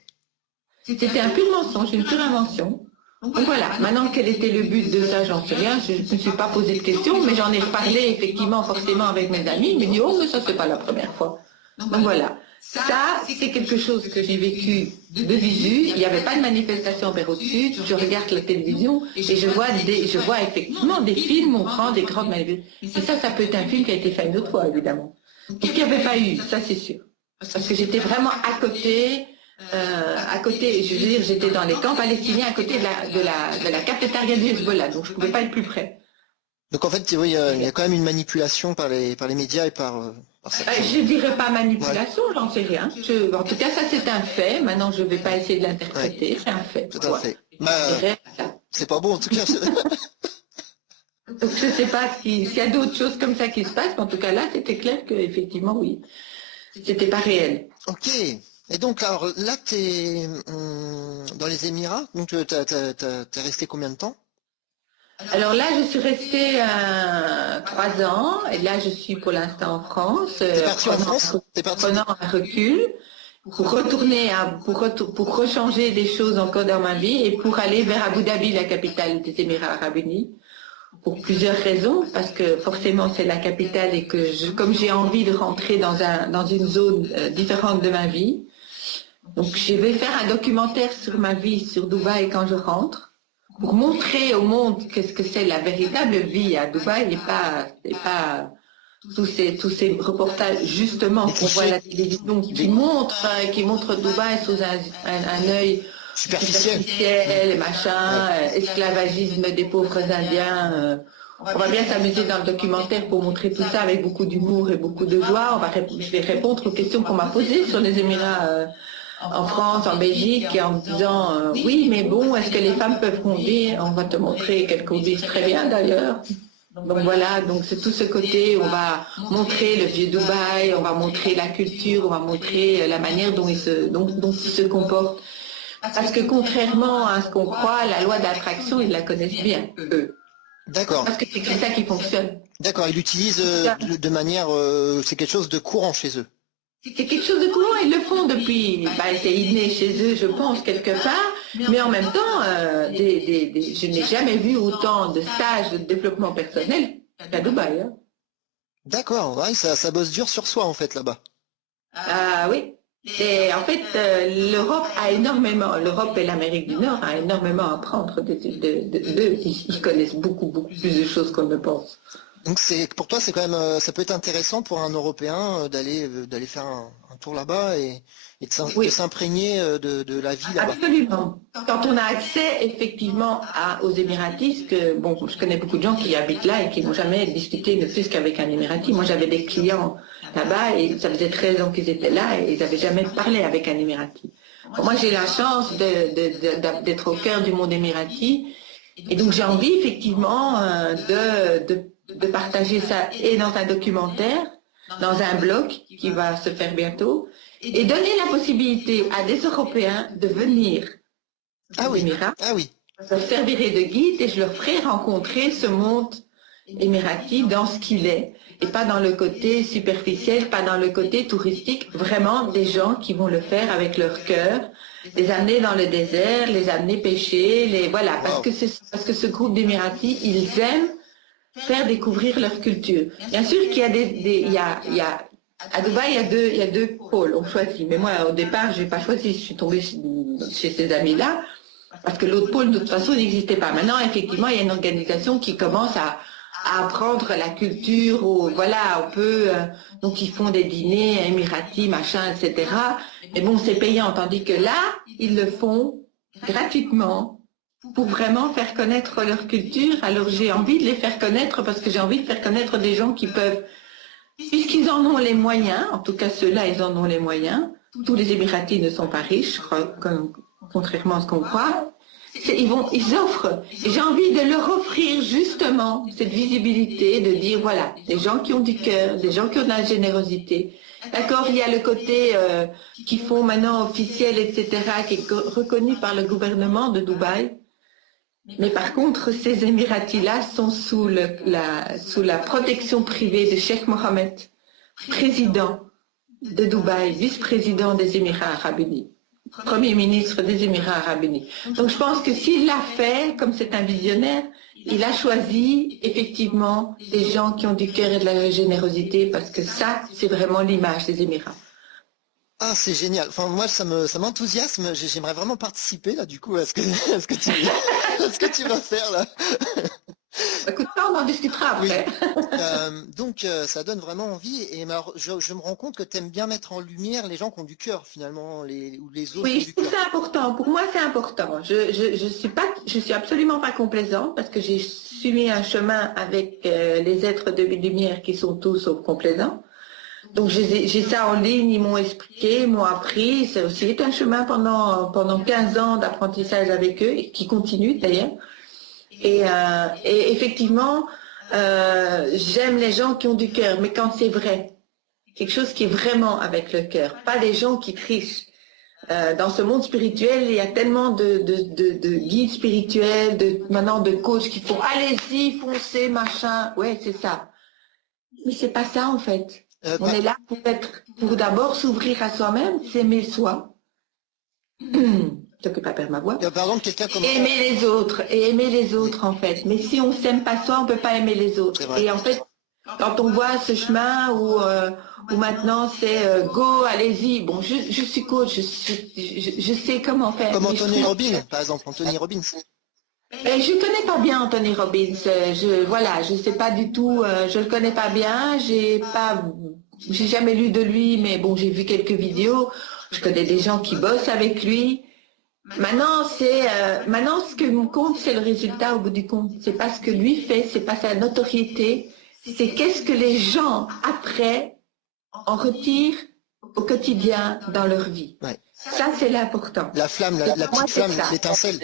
C'était un pur mensonge, une pure invention. Donc voilà, maintenant quel était le but de ça, j'en sais rien, je ne me suis pas posé de questions, mais j'en ai parlé effectivement forcément avec mes amis, ils me disent, oh mais ça c'est pas la première fois. Donc voilà, ça c'est quelque chose que j'ai vécu de visu, il n'y avait pas de manifestation vers au-dessus, je regarde la télévision et je vois effectivement des films montrant des grandes manifestations. Et ça peut être un film qui a été fait une autre fois évidemment. Donc il n'y avait pas eu, ça c'est sûr. Parce que j'étais vraiment à côté, je veux dire, j'étais dans les camps palestiniens à côté de la cafétéria du Hezbollah, donc je ne pouvais pas être plus près. Donc en fait, oui, il y a quand même une manipulation par les médias et par je ne dirais pas manipulation, j'en sais rien. En tout cas, ça c'est un fait. Maintenant, je ne vais pas essayer de l'interpréter, c'est un fait. Tout à fait. C'est pas bon en tout cas. Donc je ne sais pas s'il y a d'autres choses comme ça qui se passent, mais en tout cas là, c'était clair qu'effectivement, oui, c'était pas réel. Ok. Et donc, alors là, tu es dans les Émirats, donc t'es resté combien de temps? Alors là, je suis restée 3 ans et là, je suis pour l'instant en France, T'es parti en France? T'es parti prenant un recul pour retourner pour rechanger des choses encore dans ma vie et pour aller vers Abu Dhabi, la capitale des Émirats Arabes Unis, pour plusieurs raisons, parce que forcément c'est la capitale et que comme j'ai envie de rentrer dans une zone différente de ma vie, donc je vais faire un documentaire sur ma vie sur Dubaï quand je rentre, pour montrer au monde qu'est-ce que c'est la véritable vie à Dubaï et pas tous ces reportages justement qu'on voit à la télévision qui montrent Dubaï sous un œil superficiel. superficiel, machin, esclavagisme des pauvres Indiens. On va bien s'amuser dans le documentaire pour montrer tout ça avec beaucoup d'humour et beaucoup de joie. Je vais répondre aux questions qu'on m'a posées sur les Émirats en France, en Belgique, et en me disant oui, mais bon, est-ce que les femmes peuvent conduire? On va te montrer qu'elles conduisent très bien d'ailleurs. Donc voilà, donc c'est tout ce côté, on va montrer le vieux Dubaï, on va montrer la culture, on va montrer la manière dont ils se comportent. Parce que contrairement à ce qu'on croit, la loi d'attraction, ils la connaissent bien, eux. D'accord. Parce que c'est comme ça qui fonctionne. D'accord, ils l'utilisent de manière... c'est quelque chose de courant chez eux. C'est quelque chose de courant, ils le font depuis, c'est inné chez eux, je pense, quelque part, mais en même temps, je n'ai jamais vu autant de stages de développement personnel qu'à Dubaï. Hein. D'accord, ouais, ça bosse dur sur soi en fait là-bas. Ah oui. Et en fait, l'Europe et l'Amérique du Nord a énormément à apprendre d'eux. Ils connaissent beaucoup plus de choses qu'on ne pense. Donc pour toi c'est quand même ça peut être intéressant pour un Européen d'aller faire un tour là-bas et de s'imprégner de la vie là-bas. Absolument. Quand on a accès effectivement aux Émiratis, que bon, je connais beaucoup de gens qui habitent là et qui n'ont jamais discuté ne plus qu'avec un Émirati. Moi j'avais des clients là-bas et ça faisait 13 ans qu'ils étaient là et ils n'avaient jamais parlé avec un Émirati. Moi j'ai la chance d'être au cœur du monde émirati et donc j'ai envie effectivement de partager ça et dans un documentaire, dans un blog qui va se faire bientôt, et donner la possibilité à des Européens de venir aux Émirats. Ah oui. Je leur servirai de guide et je leur ferai rencontrer ce monde émirati dans ce qu'il est, et pas dans le côté superficiel, pas dans le côté touristique, vraiment des gens qui vont le faire avec leur cœur, les amener dans le désert, les amener pêcher, voilà, parce que ce groupe d'Émiratis, ils aiment faire découvrir leur culture. Bien sûr qu'il y a à Dubaï, il y a deux pôles, on choisit. Mais moi, au départ, je n'ai pas choisi. Je suis tombée chez ces amis-là, parce que l'autre pôle, de toute façon, n'existait pas. Maintenant, effectivement, il y a une organisation qui commence à apprendre la culture, voilà, on peut, donc ils font des dîners, émiratis, machin, etc. Mais bon, c'est payant, tandis que là, ils le font gratuitement, pour vraiment faire connaître leur culture. Alors j'ai envie de les faire connaître parce que j'ai envie de faire connaître des gens qui peuvent, puisqu'ils en ont les moyens, en tout cas ceux-là, ils en ont les moyens. Tous les Émiratis ne sont pas riches, contrairement à ce qu'on croit. Ils offrent. Et j'ai envie de leur offrir justement cette visibilité, de dire voilà, des gens qui ont du cœur, des gens qui ont de la générosité. D'accord, il y a le côté qu'ils font maintenant officiel, etc., qui est reconnu par le gouvernement de Dubaï. Mais par contre, ces Émiratis-là sont sous la protection privée de Cheikh Mohammed, président de Dubaï, vice-président des Émirats Arabes Unis, premier ministre des Émirats Arabes Unis. Donc je pense que s'il l'a fait, comme c'est un visionnaire, il a choisi effectivement des gens qui ont du cœur et de la générosité, parce que ça, c'est vraiment l'image des Émirats. Ah, c'est génial. Enfin, moi, ça m'enthousiasme. J'aimerais vraiment participer, là, du coup, à ce que tu vas faire, là. Écoute, on en discutera après. Oui. Donc, ça donne vraiment envie. Et je me rends compte que tu aimes bien mettre en lumière les gens qui ont du cœur, finalement, ou les autres. Oui, je trouve ça important. Pour moi, c'est important. Je suis absolument pas complaisante parce que j'ai suivi un chemin avec les êtres de lumière qui sont tous sauf complaisants. Donc j'ai ça en ligne, ils m'ont expliqué, ils m'ont appris. C'est aussi un chemin pendant 15 ans d'apprentissage avec eux, et qui continue d'ailleurs. Et effectivement, j'aime les gens qui ont du cœur, mais quand c'est vrai, quelque chose qui est vraiment avec le cœur, pas des gens qui trichent. Dans ce monde spirituel, il y a tellement de guides spirituels, maintenant de coachs qui font allez-y, foncez, machin. Ouais, c'est ça. Mais c'est pas ça en fait. On est là pour d'abord s'ouvrir à soi-même, s'aimer soi. Je ne pas perdre ma voix. Pardon, quelqu'un comme... Et aimer les autres en fait. Mais si on s'aime pas soi, on peut pas aimer les autres. Et en fait, quand on voit ce chemin où maintenant c'est go, allez-y. Bon, je suis coach, je sais comment faire. Comme Anthony Robbins, par exemple, Anthony Robbins. Je connais pas bien Anthony Robbins. Je sais pas du tout. Je le connais pas bien. J'ai jamais lu de lui, mais bon, j'ai vu quelques vidéos. Je connais des gens qui bossent avec lui. Maintenant, ce que me compte, c'est le résultat au bout du compte. C'est pas ce que lui fait, c'est pas sa notoriété. C'est qu'est-ce que les gens après en retirent au quotidien dans leur vie. Ouais. Ça, c'est l'important. La flamme, la petite flamme, l'étincelle.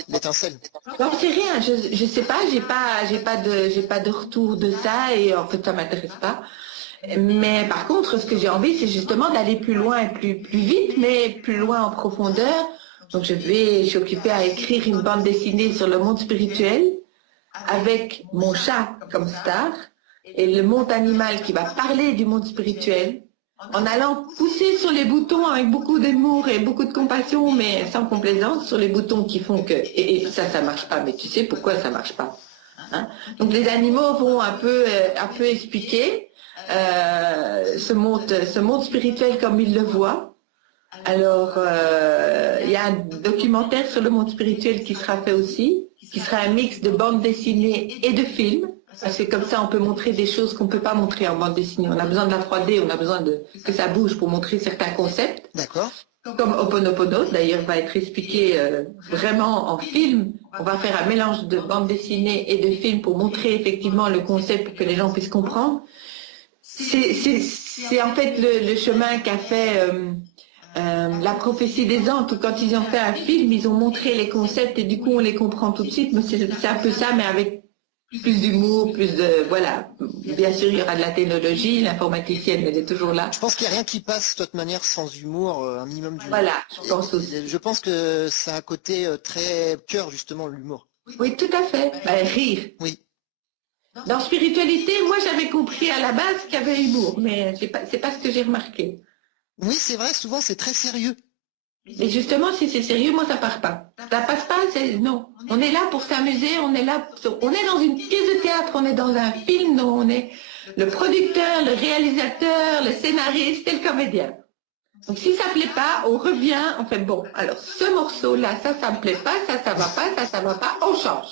J'en sais rien, je sais pas, j'ai pas de retour de ça et en fait ça m'intéresse pas. Mais par contre, ce que j'ai envie, c'est justement d'aller plus loin et plus vite, mais plus loin en profondeur. Donc je suis occupée à écrire une bande dessinée sur le monde spirituel avec mon chat comme star et le monde animal qui va parler du monde spirituel en allant pousser sur les boutons avec beaucoup d'amour et beaucoup de compassion, mais sans complaisance, sur les boutons qui font que... Et ça marche pas, mais tu sais pourquoi ça marche pas. Hein? Donc les animaux vont un peu expliquer ce monde spirituel comme ils le voient. Alors, il y a un documentaire sur le monde spirituel qui sera fait aussi, qui sera un mix de bande dessinée et de films. Parce que comme ça, on peut montrer des choses qu'on ne peut pas montrer en bande dessinée. On a besoin de la 3D, on a besoin que ça bouge pour montrer certains concepts. D'accord. Comme Ho'oponopono, d'ailleurs, va être expliqué vraiment en film. On va faire un mélange de bande dessinée et de film pour montrer effectivement le concept pour que les gens puissent comprendre. C'est en fait le chemin qu'a fait la prophétie des anges, où quand ils ont fait un film, ils ont montré les concepts et du coup on les comprend tout de suite. Mais c'est un peu ça, mais avec plus d'humour, plus de... Voilà. Bien sûr, il y aura de la technologie, l'informaticienne, elle est toujours là. Je pense qu'il n'y a rien qui passe de toute manière sans humour, un minimum d'humour. Voilà, je pense aussi. Je pense que ça a un côté très cœur, justement, l'humour. Oui, tout à fait. Rire. Oui. Dans spiritualité, moi j'avais compris à la base qu'il y avait humour, mais c'est pas ce que j'ai remarqué. Oui, c'est vrai, souvent c'est très sérieux. Et justement, si c'est sérieux, moi ça part pas. Ça passe pas, non. On est là pour s'amuser, on est dans une pièce de théâtre, on est dans un film, dont on est le producteur, le réalisateur, le scénariste et le comédien. Donc si ça plaît pas, on revient, on fait bon, alors ce morceau-là, ça me plaît pas, ça va pas, ça va pas, on change.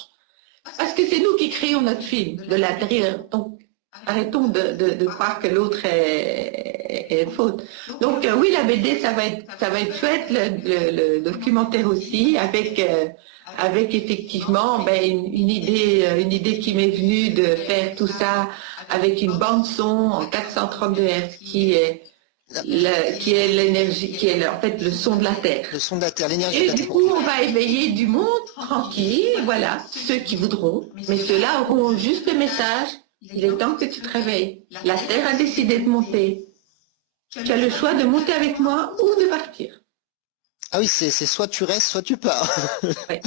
Parce que c'est nous qui créons notre film de l'intérieur. Donc arrêtons de croire que l'autre est faute. Donc oui, la BD, ça va être chouette, le documentaire aussi, avec effectivement une idée qui m'est venue de faire tout ça avec une bande son en 432 Hz qui est l'énergie, qui est en fait le son de la Terre. Le son de la Terre, l'énergie de la Et Terre. du coup, on va éveiller du monde tranquille, voilà, ceux qui voudront, mais ceux-là auront juste le message. Il est temps que tu te réveilles. La Terre a décidé de monter. Tu as le choix de monter avec moi ou de partir. Ah oui, c'est soit tu restes, soit tu pars. Ouais.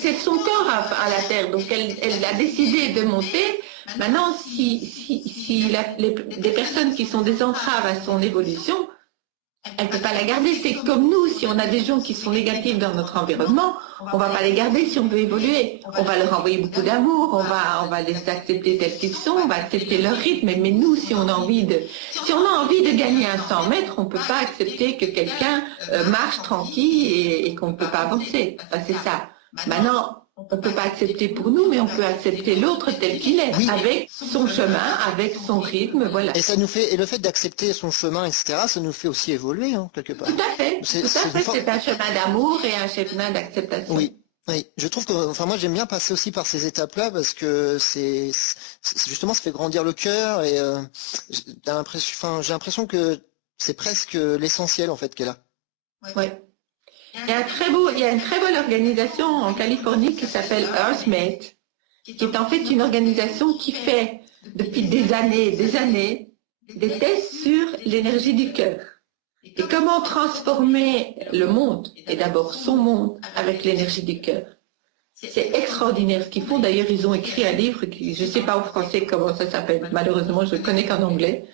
C'est son corps à la Terre, donc elle a décidé de monter. Maintenant, si des personnes qui sont des entraves à son évolution, elle ne peut pas la garder. C'est comme nous, si on a des gens qui sont négatifs dans notre environnement, on ne va pas les garder si on veut évoluer. On va leur envoyer beaucoup d'amour, on va les accepter tels qu'ils sont, on va accepter leur rythme. Mais nous, si on a envie de gagner un 100 mètres, on ne peut pas accepter que quelqu'un marche tranquille et qu'on ne peut pas avancer. Enfin, c'est ça. Maintenant, on ne peut pas accepter pour nous, mais on peut accepter l'autre tel qu'il est, oui, avec son chemin, avec son rythme, voilà. Et le fait d'accepter son chemin, etc., ça nous fait aussi évoluer, hein, quelque part. Tout à fait. C'est un chemin d'amour et un chemin d'acceptation. Oui. Oui, je trouve que, enfin moi j'aime bien passer aussi par ces étapes-là parce que justement ça fait grandir le cœur et j'ai l'impression que c'est presque l'essentiel en fait qu'elle a. Ouais. Il y a une très bonne organisation en Californie qui s'appelle EarthMate, qui est en fait une organisation qui fait depuis des années des tests sur l'énergie du cœur. Et comment transformer le monde, et d'abord son monde, avec l'énergie du cœur. C'est extraordinaire ce qu'ils font. D'ailleurs, ils ont écrit un livre, qui, je ne sais pas en français comment ça s'appelle, malheureusement, je ne le connais qu'en anglais,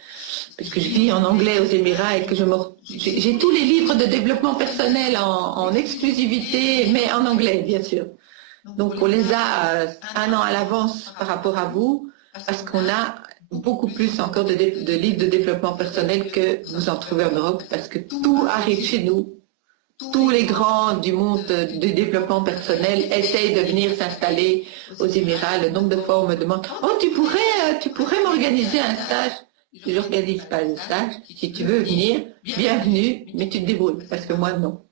parce que je vis en anglais aux Émirats et que j'ai tous les livres de développement personnel en exclusivité, mais en anglais, bien sûr. Donc, on les a un an à l'avance par rapport à vous, parce qu'on a beaucoup plus encore de livres de développement personnel que vous en trouvez en Europe, parce que tout arrive chez nous. Tous les grands du monde du développement personnel essayent de venir s'installer aux Émirats. Le nombre de fois on me demande « Oh, tu pourrais m'organiser un stage ?» Je n'organise pas de stage. Si tu veux venir, bienvenue, mais tu te débrouilles, parce que moi, non.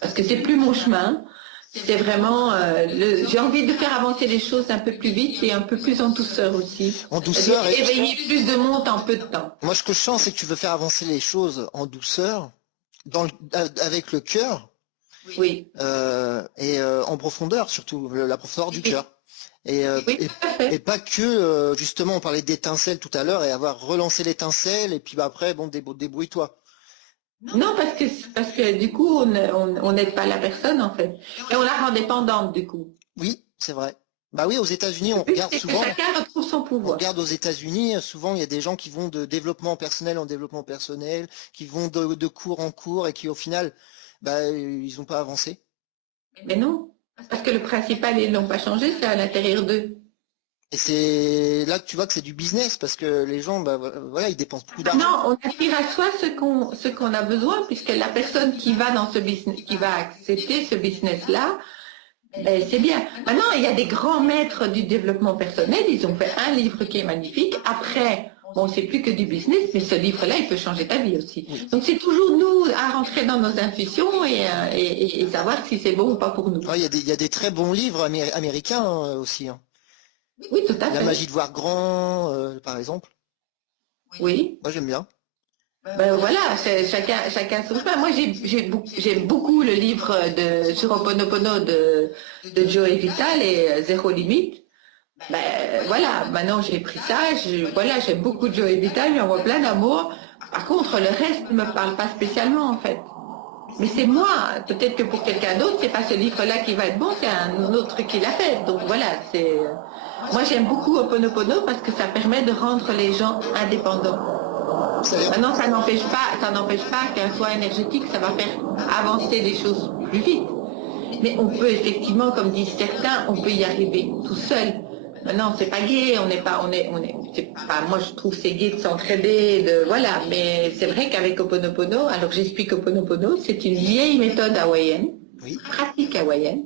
Parce que c'est plus mon chemin. C'est vraiment, j'ai envie de faire avancer les choses un peu plus vite et un peu plus en douceur aussi. En douceur. Éveiller plus de monde en peu de temps. Moi, ce que je sens, c'est que tu veux faire avancer les choses en douceur, avec le cœur. Oui. Et en profondeur, surtout, la profondeur du cœur. Oui, et pas que, justement, on parlait d'étincelles tout à l'heure, et avoir relancé l'étincelle, et puis après, bon, débrouille-toi. Non, parce que du coup, on n'aide pas la personne, en fait. Et on la rend dépendante, du coup. Oui, c'est vrai. Bah oui, aux États-Unis, on regarde souvent. Chacun retrouve son pouvoir. On regarde aux États-Unis, souvent il y a des gens qui vont de développement personnel en développement personnel, qui vont de cours en cours et qui au final, bah, ils n'ont pas avancé. Mais non, parce que le principal, ils l'ont pas changé, c'est à l'intérieur d'eux. Et c'est là que tu vois que c'est du business, parce que les gens, bah, voilà, ils dépensent beaucoup d'argent. Non, on attire à soi ce qu'on a besoin, puisque la personne qui va dans ce business, qui va accepter ce business-là, c'est bien. Maintenant, il y a des grands maîtres du développement personnel, ils ont fait un livre qui est magnifique. Après, bon, c'est plus que du business, mais ce livre-là, il peut changer ta vie aussi. Donc, c'est toujours nous à rentrer dans nos intuitions et savoir si c'est bon ou pas pour nous. Ouais, il y a des très bons livres américains aussi. Hein. Oui, tout à fait. La magie de voir grand, par exemple. Oui. Moi, j'aime bien. Ben voilà, chacun son chemin. Moi, j'aime beaucoup le livre sur Ho'oponopono de Joe Vital et Zéro Limite. Ben voilà, maintenant j'ai pris ça, voilà, j'aime beaucoup Joe Vital, il envoie plein d'amour. Par contre, le reste ne me parle pas spécialement en fait. Mais c'est moi, peut-être que pour quelqu'un d'autre, c'est pas ce livre-là qui va être bon, c'est un autre qui l'a fait. Donc voilà, moi j'aime beaucoup Ho'oponopono parce que ça permet de rendre les gens indépendants. Maintenant, ça n'empêche pas qu'un choix énergétique, ça va faire avancer les choses plus vite. Mais on peut effectivement, comme disent certains, on peut y arriver tout seul. Maintenant, c'est pas gai, moi je trouve c'est gai de s'entraider, voilà. Mais c'est vrai qu'avec Ho'oponopono, alors j'explique Ho'oponopono, c'est une vieille méthode hawaïenne, pratique hawaïenne,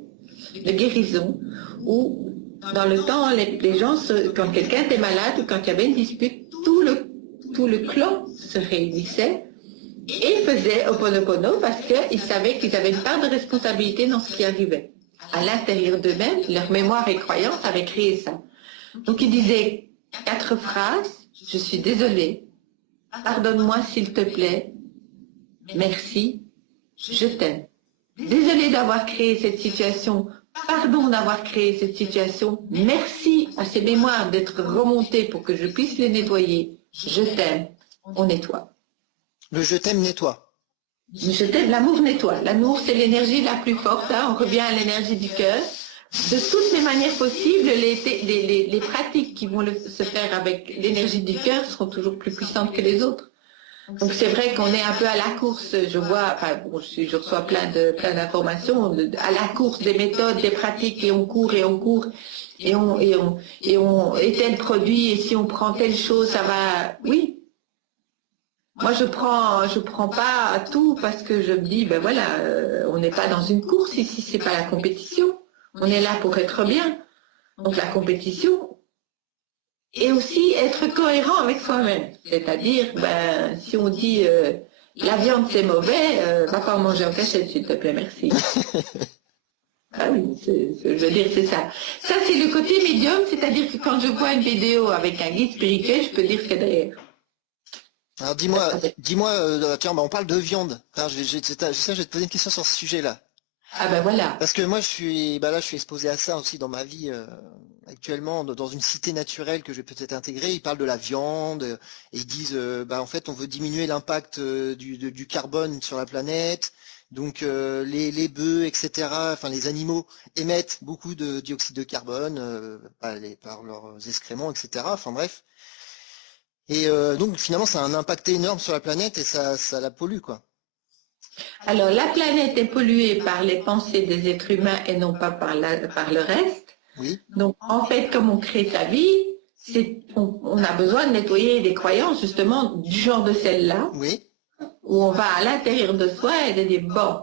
de guérison, où dans le temps, les gens, quand quelqu'un était malade ou quand il y avait une dispute, tout le clan se réunissait et faisait Ho'oponopono parce qu'ils savaient qu'ils avaient une part de responsabilité dans ce qui arrivait. À l'intérieur d'eux-mêmes, leur mémoire et croyance avaient créé ça. Donc ils disaient 4 phrases, je suis désolée, pardonne-moi s'il te plaît, merci, je t'aime. Désolée d'avoir créé cette situation, pardon d'avoir créé cette situation, merci à ces mémoires d'être remontées pour que je puisse les nettoyer. Je t'aime, on nettoie. Le je t'aime nettoie. Je t'aime, l'amour nettoie. L'amour, c'est l'énergie la plus forte. Hein. On revient à l'énergie du cœur. De toutes les manières possibles, les pratiques qui vont se faire avec l'énergie du cœur seront toujours plus puissantes que les autres. Donc c'est vrai qu'on est un peu à la course. Je vois, je reçois plein d'informations à la course des méthodes, des pratiques, et on court et tel produit, et si on prend telle chose, ça va. Oui. Moi, je prends pas tout parce que je me dis, ben voilà, on n'est pas dans une course ici, c'est pas la compétition. On est là pour être bien. Donc la compétition, et aussi être cohérent avec soi-même. C'est-à-dire, ben, si on dit la viande c'est mauvais, va pas en manger en cachette, s'il te plaît, merci. Ah oui, je veux dire, c'est ça. Ça, c'est le côté médium, c'est-à-dire que quand je vois une vidéo avec un guide spirituel, je peux dire ce qu'il y a derrière. Alors dis-moi, tiens, bah, on parle de viande. Alors, je vais te poser une question sur ce sujet-là. Ah ben voilà. Parce que moi, je suis exposé à ça aussi dans ma vie actuellement, dans une cité naturelle que je vais peut-être intégrer. Ils parlent de la viande et ils disent, en fait, on veut diminuer l'impact du carbone sur la planète. Donc, les bœufs, etc., enfin, les animaux émettent beaucoup de dioxyde de carbone par leurs excréments, etc. Enfin, bref. Et donc, finalement, ça a un impact énorme sur la planète et ça la pollue, quoi. Alors, la planète est polluée par les pensées des êtres humains et non pas par le reste. Oui, Donc, en fait, comme on crée sa vie, on a besoin de nettoyer des croyances, justement, du genre de celle-là, oui, où on va à l'intérieur de soi et de dire, bon,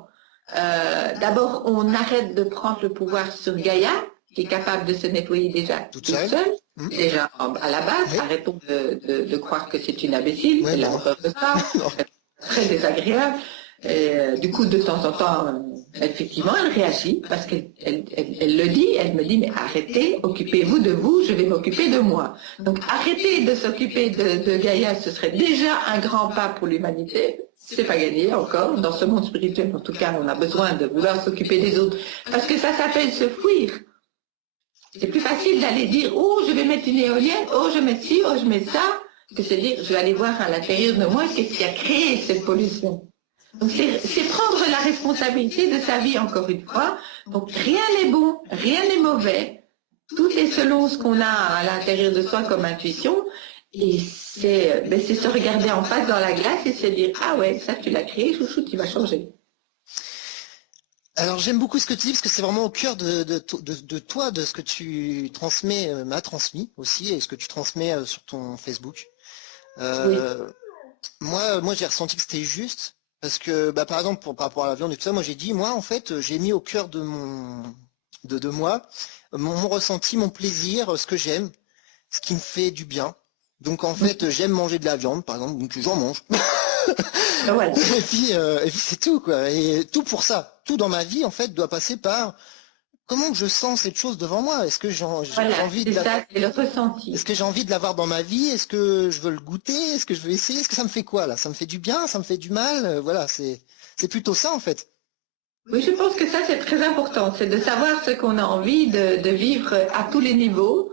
d'abord, on arrête de prendre le pouvoir sur Gaïa, qui est capable de se nettoyer déjà toute toute seule. seule. Hmm. Déjà, à la base, Oui, arrêtons de croire que c'est une imbécile, ouais, elle a non. horreur de ça, Non. c'est très désagréable. Et, du coup, de temps en temps, effectivement, elle réagit parce qu'elle le dit, elle me dit, mais arrêtez, occupez-vous de vous, je vais m'occuper de moi. Donc arrêtez de s'occuper de Gaïa, ce serait déjà un grand pas pour l'humanité. C'est pas gagné encore. Dans ce monde spirituel, en tout cas, on a besoin de vouloir s'occuper des autres. Parce que ça s'appelle se fuir. C'est plus facile d'aller dire, oh, je vais mettre une éolienne, oh, je mets ci, oh, je mets ça, que se dire, je vais aller voir à l'intérieur de moi qu'est-ce qui a créé cette pollution. Donc c'est prendre la responsabilité de sa vie encore une fois. Donc rien n'est bon, rien n'est mauvais. Tout est selon ce qu'on a à l'intérieur de soi comme intuition. Et c'est se regarder en face dans la glace et se dire, ah ouais, ça tu l'as créé, chouchou, tu vas changer. Alors j'aime beaucoup ce que tu dis parce que c'est vraiment au cœur de toi, de ce que tu transmets, m'as transmis aussi et ce que tu transmets sur ton Facebook. Oui. Moi j'ai ressenti que c'était juste parce que par exemple par rapport à la viande et tout ça, moi j'ai dit moi en fait j'ai mis au cœur de moi mon ressenti, mon plaisir, ce que j'aime, ce qui me fait du bien. Donc en fait j'aime manger de la viande par exemple, donc j'en mange. Voilà. Et puis c'est tout quoi. Et tout pour ça. Tout dans ma vie en fait doit passer par comment je sens cette chose devant moi. Est-ce que j'ai Voilà, envie c'est ça, c'est le ressenti. est-ce que j'ai envie de l'avoir dans ma vie? Est-ce que je veux le goûter? Est-ce que je veux essayer? Est-ce que ça me fait quoi là? Ça me fait du bien? Ça me fait du mal? Voilà, c'est plutôt ça en fait. Oui, je pense que ça, c'est très important. C'est de savoir ce qu'on a envie de vivre à tous les niveaux,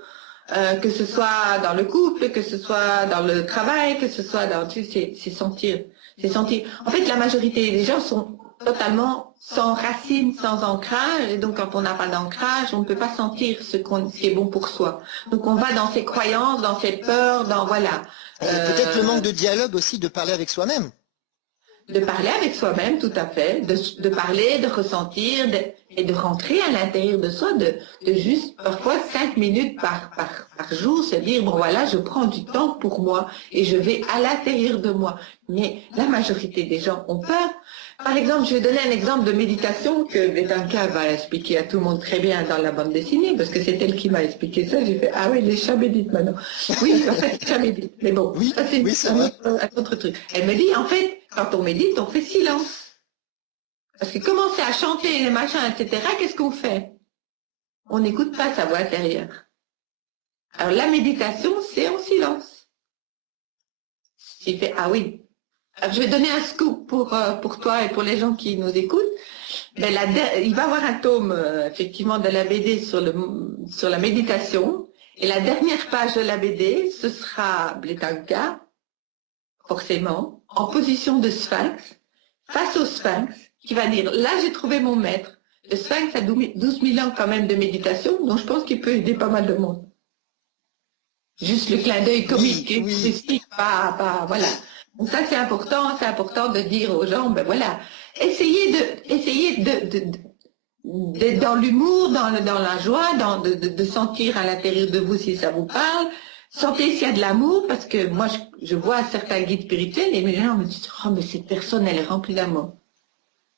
que ce soit dans le couple, que ce soit dans le travail, que ce soit dans... Tu sais, c'est sentir. C'est sentir. En fait, la majorité des gens sont totalement sans racines, sans ancrage. Et donc, quand on n'a pas d'ancrage, on ne peut pas sentir ce qui est bon pour soi. Donc, on va dans ses croyances, dans ses peurs, dans... Voilà. Et peut-être le manque de dialogue aussi, de parler avec soi-même. De parler avec soi-même, tout à fait, de parler, de ressentir, et de rentrer à l'intérieur de soi, de juste parfois 5 minutes par jour, se dire, bon voilà, je prends du temps pour moi et je vais à l'intérieur de moi. Mais la majorité des gens ont peur. Par exemple, je vais donner un exemple de méditation que Vedanka va expliquer à tout le monde très bien dans la bande dessinée, parce que c'est elle qui m'a expliqué ça. J'ai fait, ah oui, les chats méditent maintenant. Oui, en fait, les chats méditent. Mais bon, Oui, ça c'est oui, c'est vrai. un autre truc. Elle me dit, en fait, quand on médite, on fait silence. Parce que commencer à chanter les machins, etc., qu'est-ce qu'on fait? On n'écoute pas sa voix intérieure. Alors la méditation, c'est en silence. J'ai fait, ah oui. Alors, je vais donner un scoop pour toi et pour les gens qui nous écoutent. Ben, il va y avoir un tome, effectivement, de la BD sur la méditation. Et la dernière page de la BD, ce sera Bletanka, forcément, en position de sphinx, face au sphinx, qui va dire, là j'ai trouvé mon maître. Le sphinx a 12 000 ans quand même de méditation, donc je pense qu'il peut aider pas mal de monde. Juste le clin d'œil comique, Oui. voilà. Donc ça c'est important de dire aux gens, ben voilà, essayez d'être dans l'humour, dans la joie, de sentir à l'intérieur de vous si ça vous parle. Sentez s'il y a de l'amour, parce que moi, je vois certains guides spirituels et les gens me disent, oh, mais cette personne, elle est remplie d'amour.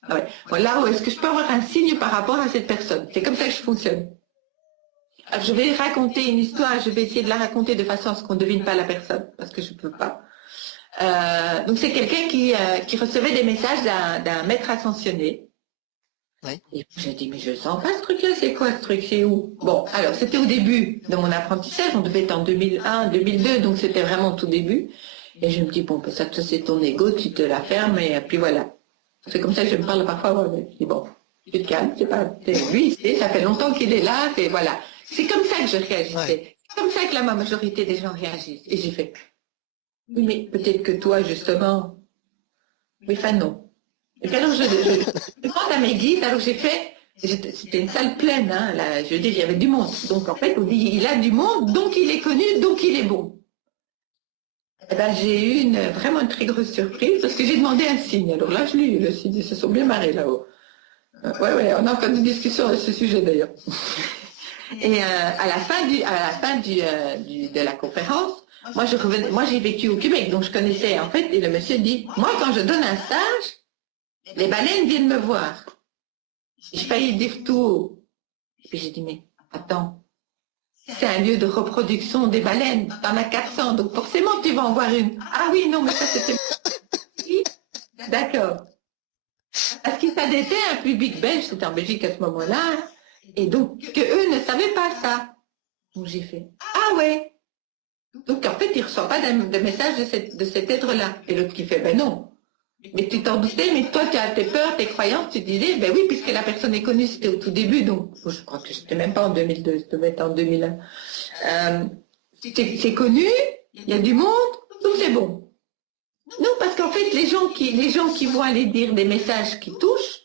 Ah ouais. Voilà, où est-ce que je peux avoir un signe par rapport à cette personne? C'est comme ça que je fonctionne. Alors, je vais raconter une histoire, je vais essayer de la raconter de façon à ce qu'on ne devine pas la personne, parce que je ne peux pas. Donc, c'est quelqu'un qui recevait des messages d'un maître ascensionné. Oui. Et puis j'ai dit, mais je sens pas ce truc-là, c'est quoi ce truc, c'est où? Bon, alors c'était au début de mon apprentissage, on devait être en 2001, 2002, donc c'était vraiment tout début. Et je me dis, bon, ça c'est ton ego, tu te la fermes, et puis voilà. C'est comme ça que je me parle parfois, ouais, mais je dis, bon, tu te calmes, c'est pas, lui, ça fait longtemps qu'il est là, et voilà. C'est comme ça que je réagissais. Ouais. C'est comme ça que la majorité des gens réagissent. Et j'ai fait, oui, mais peut-être que toi, justement, oui, enfin non. Et puis alors, je demande à mes guides, alors j'ai fait, c'était une salle pleine, hein, là, je veux dire, il y avait du monde. Donc en fait, on dit, il a du monde, donc il est connu, donc il est bon. Eh ben, j'ai eu vraiment une très grosse surprise parce que j'ai demandé un signe. Alors là, je l'ai eu, le signe, ils se sont bien marrés là-haut. Ouais, on a encore une discussion à ce sujet d'ailleurs. Et à la fin de la conférence, moi j'ai vécu au Québec, donc je connaissais en fait, et le monsieur dit, moi quand je donne un stage, les baleines viennent me voir. J'ai failli dire tout haut. Et puis j'ai dit, mais attends, c'est un lieu de reproduction des baleines, t'en as 400, donc forcément tu vas en voir une. Ah oui, non, mais ça c'était... D'accord. Parce que ça était un public belge, c'était en Belgique à ce moment-là, et donc que eux ne savaient pas ça. Donc j'ai fait, ah ouais. Donc en fait, il ne reçoit pas de message de cet être-là. Et l'autre qui fait, ben non. Mais tu t'en doutais, mais toi tu as tes peurs, tes croyances, tu disais, ben oui, puisque la personne est connue, c'était au tout début, donc je crois que c'était même pas en 2002, ça devait être en 2001. C'est connu, il y a du monde, donc c'est bon. Non, parce qu'en fait, les gens qui vont aller dire des messages qui touchent,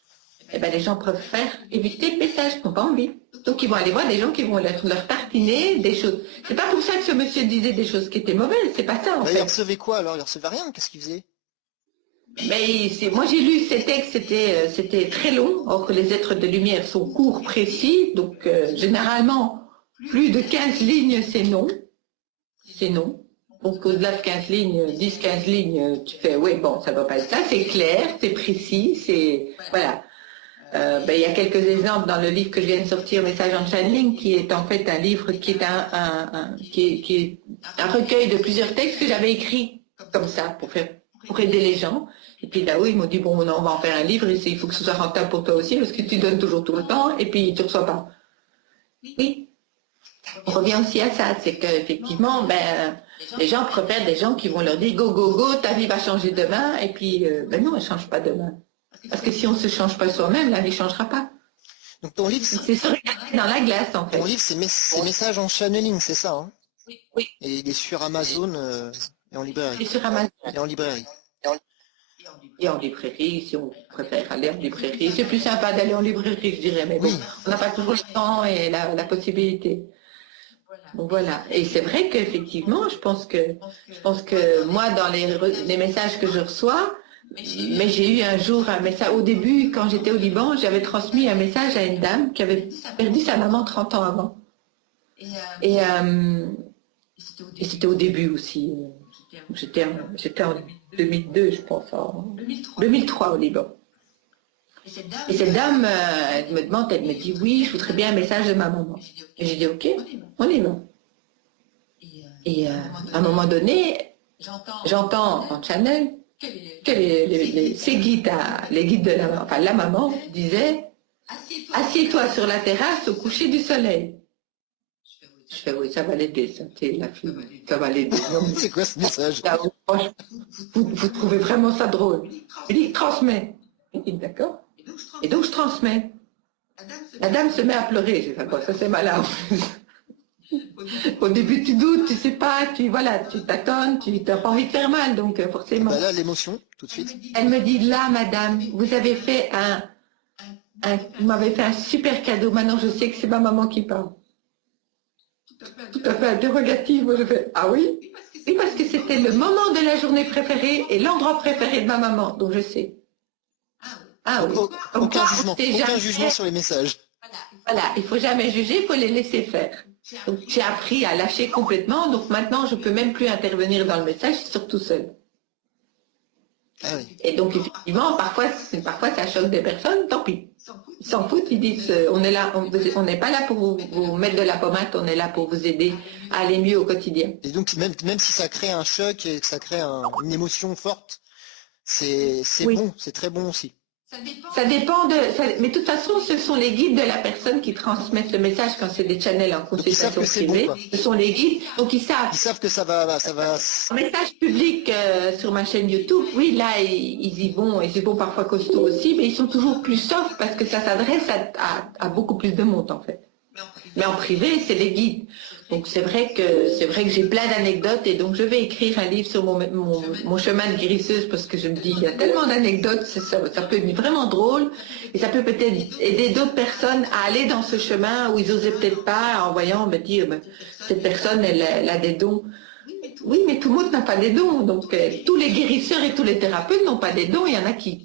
eh ben, les gens préfèrent éviter le message, ils n'ont pas envie. Donc ils vont aller voir des gens qui vont leur tartiner des choses. C'est pas pour ça que ce monsieur disait des choses qui étaient mauvaises, c'est pas ça en Il fait. recevait quoi alors? Il recevait rien? Qu'est-ce qu'il faisait? Mais moi j'ai lu ces textes, c'était très long, or que les êtres de lumière sont courts, précis, donc généralement plus de 15 lignes c'est non. C'est non. Donc au-delà de 15 lignes, 10-15 lignes, tu fais oui bon ça va pas être ça, c'est clair, c'est précis, c'est. Voilà. Il y a quelques exemples dans le livre que je viens de sortir, Message en Channeling, qui est en fait un livre qui est qui est un recueil de plusieurs textes que j'avais écrits comme ça pour aider les gens. Et puis là-haut, ils m'ont dit bon, on va en faire un livre, et il faut que ce soit rentable pour toi aussi, parce que tu donnes toujours tout le temps, et puis tu ne reçois pas. Oui, on revient aussi à ça, c'est qu'effectivement, les gens préfèrent des gens qui vont leur dire go, go, go, ta vie va changer demain, et puis non, elle ne change pas demain. Parce que si on ne se change pas soi-même, la vie ne changera pas. Donc ton livre, c'est se regarder dans la glace en fait. Ton livre, c'est Messages en channeling, c'est ça, hein? Oui. Et il est sur Amazon et en librairie. Il est sur Amazon. Et en librairie. Et en librairie, si on préfère aller en librairie. C'est plus sympa d'aller en librairie, je dirais, mais bon, on n'a pas toujours le temps et la possibilité. Donc voilà. Et c'est vrai qu'effectivement, je pense que moi, dans les messages que je reçois, mais j'ai eu un jour un message, au début, quand j'étais au Liban, j'avais transmis un message à une dame qui avait perdu sa maman 30 ans avant. Et c'était au début aussi. J'étais en 2002, je pense, en 2003 au Liban. Et cette dame, elle me demande, elle me dit, oui, je voudrais bien un message de ma maman. Et j'ai dit, ok, on y va. Et à un moment donné, j'entends en channel que les guides de la maman disaient, assieds-toi sur la terrasse au coucher du soleil. Je fais, oui, ça va l'aider, ça, la fille, ça va l'aider. C'est quoi ce message? Vous trouvez vraiment ça drôle? Il dit, transmets. Il dit, d'accord. Et donc, je transmets. La dame se met à pleurer. J'ai fait, bon, ça c'est malin. Au début, tu doutes, tu sais pas, tu tâtonnes, tu n'as pas envie de faire mal, donc forcément. Là, l'émotion, tout de suite. Elle me dit, là, madame, vous avez fait vous m'avez fait un super cadeau. Maintenant, je sais que c'est ma maman qui parle. Tout à fait interrogative. Moi, je fais, ah oui? Oui, parce que c'était le moment de la journée préférée et l'endroit préféré de ma maman, donc je sais. Ah oui. Aucun jugement sur les messages. Voilà, il ne faut jamais juger, il faut les laisser faire. Donc j'ai appris à lâcher complètement, donc maintenant je ne peux même plus intervenir dans le message, je suis surtout seule. Ah oui. Et donc effectivement, parfois ça choque des personnes, tant pis. Ils s'en foutent, ils disent on est là, on n'est pas là pour vous mettre de la pommade, on est là pour vous aider à aller mieux au quotidien. Et donc même si ça crée un choc et que ça crée une émotion forte, c'est Oui. bon, c'est très bon aussi. Mais de toute façon, ce sont les guides de la personne qui transmettent le message quand c'est des channels en Donc ils savent consultation que c'est bon, privée. quoi. Ce sont les guides, donc ils savent. Ils savent que ça va. En message public sur ma chaîne YouTube, oui, là, ils y vont parfois costaud aussi, mais ils sont toujours plus soft parce que ça s'adresse à beaucoup plus de monde, en fait. Mais en privé, c'est les guides. Donc c'est vrai que j'ai plein d'anecdotes et donc je vais écrire un livre sur mon chemin de guérisseuse parce que je me dis il y a tellement d'anecdotes, ça peut être vraiment drôle et ça peut peut-être aider d'autres personnes à aller dans ce chemin où ils osaient peut-être pas en voyant me dire cette personne elle a des dons. Oui, mais tout le monde n'a pas des dons. Donc, tous les guérisseurs et tous les thérapeutes n'ont pas des dons. Il y en a qui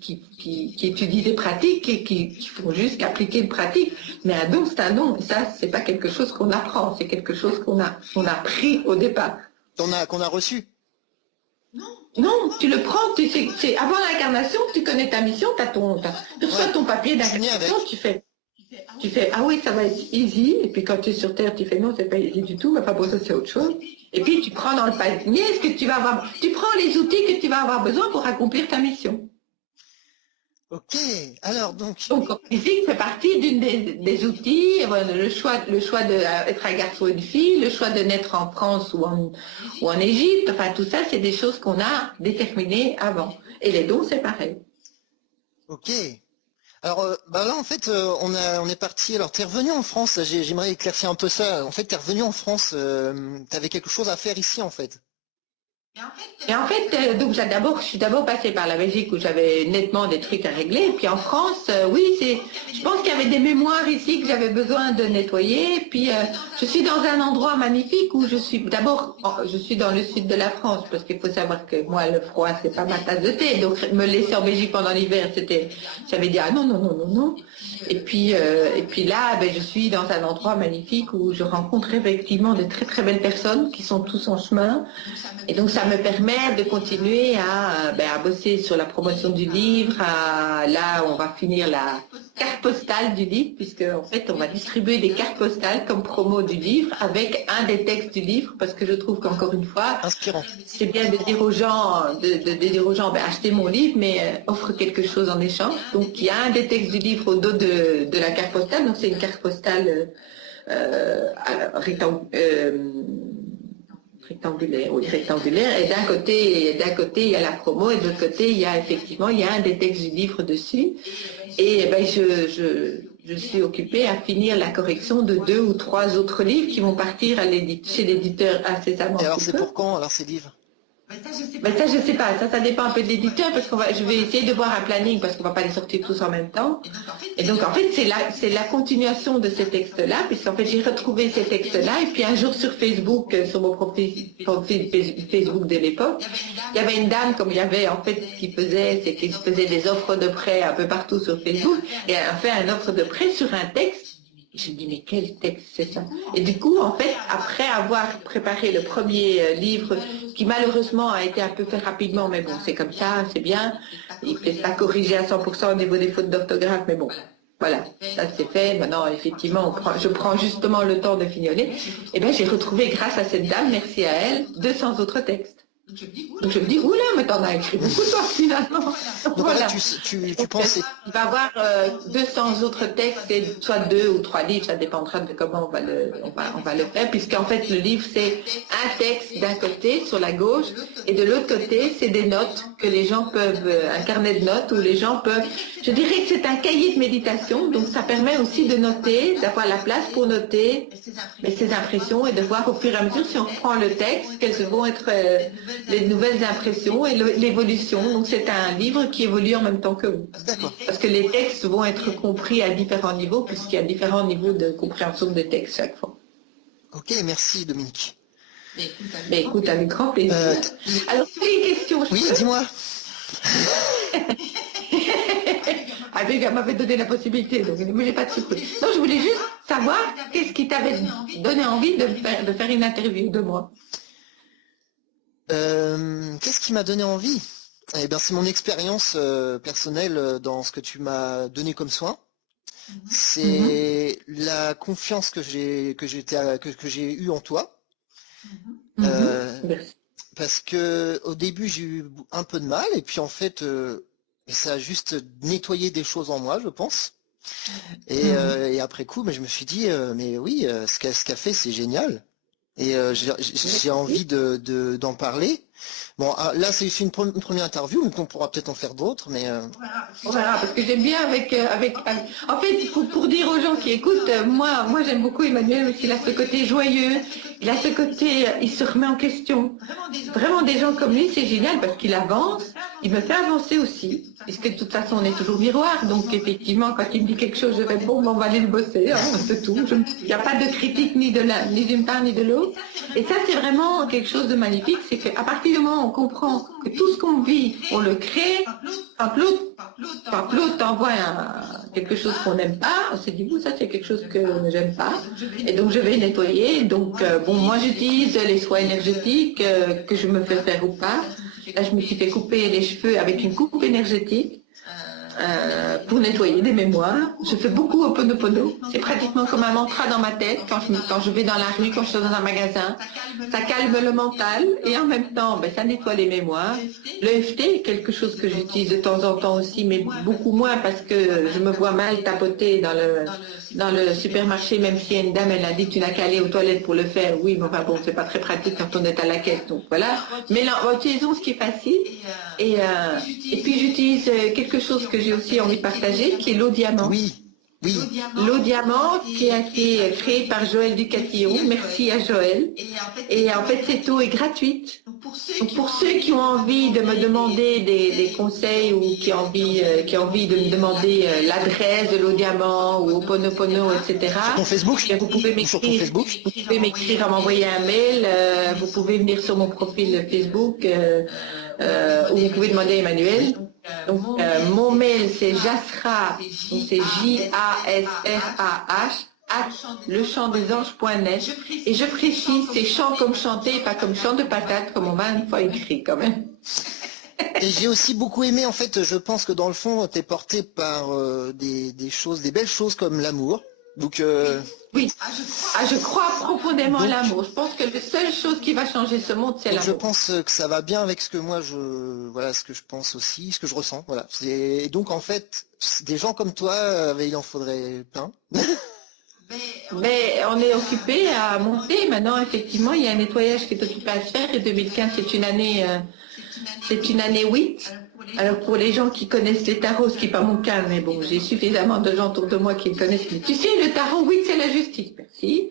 étudient des pratiques et qui font juste qu'appliquer une pratique. Mais un don, c'est un don. Et ça, c'est pas quelque chose qu'on apprend. C'est quelque chose qu'on a pris au départ. Qu'on a reçu. Non, tu le prends. C'est avant l'incarnation, tu connais ta mission. Tu reçois ton papier d'incarnation. Tu fais, ah oui, ça va être easy. Et puis quand tu es sur Terre, tu fais, non, c'est pas easy du tout, mais pas besoin, c'est autre chose. Et puis tu prends dans le panier ce que tu vas avoir. Tu prends les outils que tu vas avoir besoin pour accomplir ta mission. Ok, alors donc Donc physique fait partie d'une des outils, le choix d'être un garçon ou une fille, le choix de naître en France ou en Égypte, enfin tout ça, c'est des choses qu'on a déterminées avant. Et les dons, c'est pareil. ok. Alors là en fait on est parti. Alors t'es revenu en France. J'aimerais éclaircir un peu ça. En fait t'es revenu en France. T'avais quelque chose à faire ici en fait. Et en fait, donc je suis d'abord passée par la Belgique où j'avais nettement des trucs à régler. Et puis en France, oui, je pense qu'il y avait des mémoires ici que j'avais besoin de nettoyer. Et puis je suis dans un endroit magnifique où je suis dans le sud de la France parce qu'il faut savoir que moi le froid c'est pas ma tasse de thé. Donc me laisser en Belgique pendant l'hiver, j'avais dit ah non non non non non. Et puis là, je suis dans un endroit magnifique où je rencontre effectivement de très très belles personnes qui sont tous en chemin. Et donc ça me permet de continuer à bosser sur la promotion du livre. Là, on va finir la carte postale du livre, puisque en fait, on va distribuer des cartes postales comme promo du livre avec un des textes du livre, parce que je trouve qu'encore une fois, Inspirant. c'est bien de dire aux gens, achetez mon livre, mais offre quelque chose en échange. Donc il y a un des textes du livre au dos de la carte postale. Donc c'est une carte postale rectangulaire, et d'un côté il y a la promo et de l'autre côté il y a un des textes du livre dessus, et je suis occupée à finir la correction de 2 ou 3 autres livres qui vont partir chez l'éditeur incessamment. Et alors c'est pour quand alors ces livres? Ça, je sais pas, ça dépend un peu de l'éditeur parce je vais essayer de voir un planning parce qu'on va pas les sortir tous en même temps. Et donc en fait c'est la continuation de ces textes-là, puisqu'en fait j'ai retrouvé ces textes-là et puis un jour sur Facebook, sur mon profil Facebook de l'époque, il y avait une dame comme il y avait en fait qui faisait des offres de prêt un peu partout sur Facebook et elle a fait une offre de prêt sur un texte. Je me dis, mais quel texte c'est ça? Et du coup, en fait, après avoir préparé le premier livre, qui malheureusement a été un peu fait rapidement, mais bon, c'est comme ça, c'est bien. Il ne fait pas corriger à 100% au niveau des fautes d'orthographe, mais bon, voilà, ça c'est fait. Maintenant, effectivement, je prends justement le temps de fignoler. Et bien, j'ai retrouvé, grâce à cette dame, merci à elle, 200 autres textes. Donc je me dis, oula, mais t'en as écrit beaucoup toi finalement. Donc voilà. Tu penses... Il va y avoir 200 autres textes, et soit 2 ou 3 livres, ça dépendra de comment on va le faire, puisqu'en fait le livre c'est un texte d'un côté sur la gauche et de l'autre côté c'est des notes que les gens peuvent, un carnet de notes où les gens peuvent, je dirais que c'est un cahier de méditation, donc ça permet aussi de noter, d'avoir la place pour noter ses impressions et de voir au fur et à mesure si on reprend le texte, quelles vont être les nouvelles impressions et l'évolution. Donc c'est un livre qui évolue en même temps que vous. Parce que les textes vont être compris à différents niveaux, puisqu'il y a différents niveaux de compréhension des textes chaque fois. Ok, merci Dominique. Mais écoute, avec grand plaisir. Alors, tu as une question? Oui, dis-moi. Elle m'avait donné la possibilité, donc moi j'ai pas de surprise. Non, je voulais juste savoir qu'est-ce qui t'avait donné envie de faire une interview de moi. Qu'est-ce qui m'a donné envie? Eh bien, c'est mon expérience personnelle dans ce que tu m'as donné comme soin. C'est la confiance que j'ai eue en toi. Parce que au début j'ai eu un peu de mal et puis en fait Et ça a juste nettoyé des choses en moi, je pense. Et après coup, mais je me suis dit, mais oui, ce qu'a fait, c'est génial. Et j'ai envie d'en parler. Bon, là, c'est une première interview, donc on pourra peut-être en faire d'autres, mais On verra, parce que j'aime bien en fait, pour dire aux gens qui écoutent, moi j'aime beaucoup Emmanuel, parce qu'il a ce côté joyeux, il a ce côté, il se remet en question. Vraiment des gens comme lui, c'est génial parce qu'il avance, il me fait avancer aussi, puisque de toute façon on est toujours miroir, donc effectivement quand il me dit quelque chose, je réponds, bon, on va aller le bosser, hein, c'est tout. Il n'y a pas de critique ni d'une part ni de l'autre. Et ça c'est vraiment quelque chose de magnifique, c'est qu'à partir du moment où on comprend que tout ce qu'on vit, on le crée, par l'autre t'envoie quelque chose qu'on n'aime pas, on s'est dit, ça c'est quelque chose que j'aime pas, et donc je vais nettoyer. Donc bon, moi j'utilise les soins énergétiques que je me fais faire ou pas. Là je me suis fait couper les cheveux avec une coupe énergétique pour nettoyer des mémoires. Je fais beaucoup Ho'oponopono. C'est pratiquement comme un mantra dans ma tête quand je vais dans la rue, quand je suis dans un magasin. Ça calme le mental et en même temps, ça nettoie les mémoires. Le FT est quelque chose que j'utilise de temps en temps aussi, mais beaucoup moins parce que je me vois mal tapoter dans le supermarché, même si une dame elle a dit tu n'as qu'à aller aux toilettes pour le faire. Oui, mais enfin bon, c'est pas très pratique quand on est à la caisse, donc voilà. Mais là, utilisons ce qui est facile. Et puis j'utilise quelque chose que j'ai aussi envie de partager, qui est l'eau diamant. oui, oui. L'eau diamant qui a été créée par Joël Ducatillon. Merci à Joël. Et en fait, cette eau est gratuite. Donc pour ceux qui ont envie de me demander des conseils ou qui ont envie de me demander l'adresse de l'eau diamant ou Ho'oponopono, etc. Sur ton Facebook, vous pouvez m'écrire, à m'envoyer un mail. Vous pouvez venir sur mon profil Facebook où vous pouvez demander à Emmanuel. Donc mon mail c'est jasrah, donc c'est JASRAH @lechamdesanges.net, et je précise, c'est chant comme chanter, pas comme chant de patate comme on m'a une fois écrit quand même. Et j'ai aussi beaucoup aimé, en fait, je pense que dans le fond, t'es porté par des belles choses comme l'amour. Donc oui, je crois profondément à l'amour. Je pense que la seule chose qui va changer ce monde, c'est l'amour. Je pense que ça va bien avec ce que moi ce que je pense aussi, ce que je ressens. Voilà. Et donc en fait, des gens comme toi, il en faudrait plein. Mais on est occupé à monter. Maintenant, effectivement, il y a un nettoyage qui est occupé à se faire. Et 2015, c'est une année 8. Alors pour les gens qui connaissent les tarots, ce qui n'est pas mon cas, mais bon, j'ai suffisamment de gens autour de moi qui le connaissent. Tu sais, le tarot 8, c'est la justice. Merci.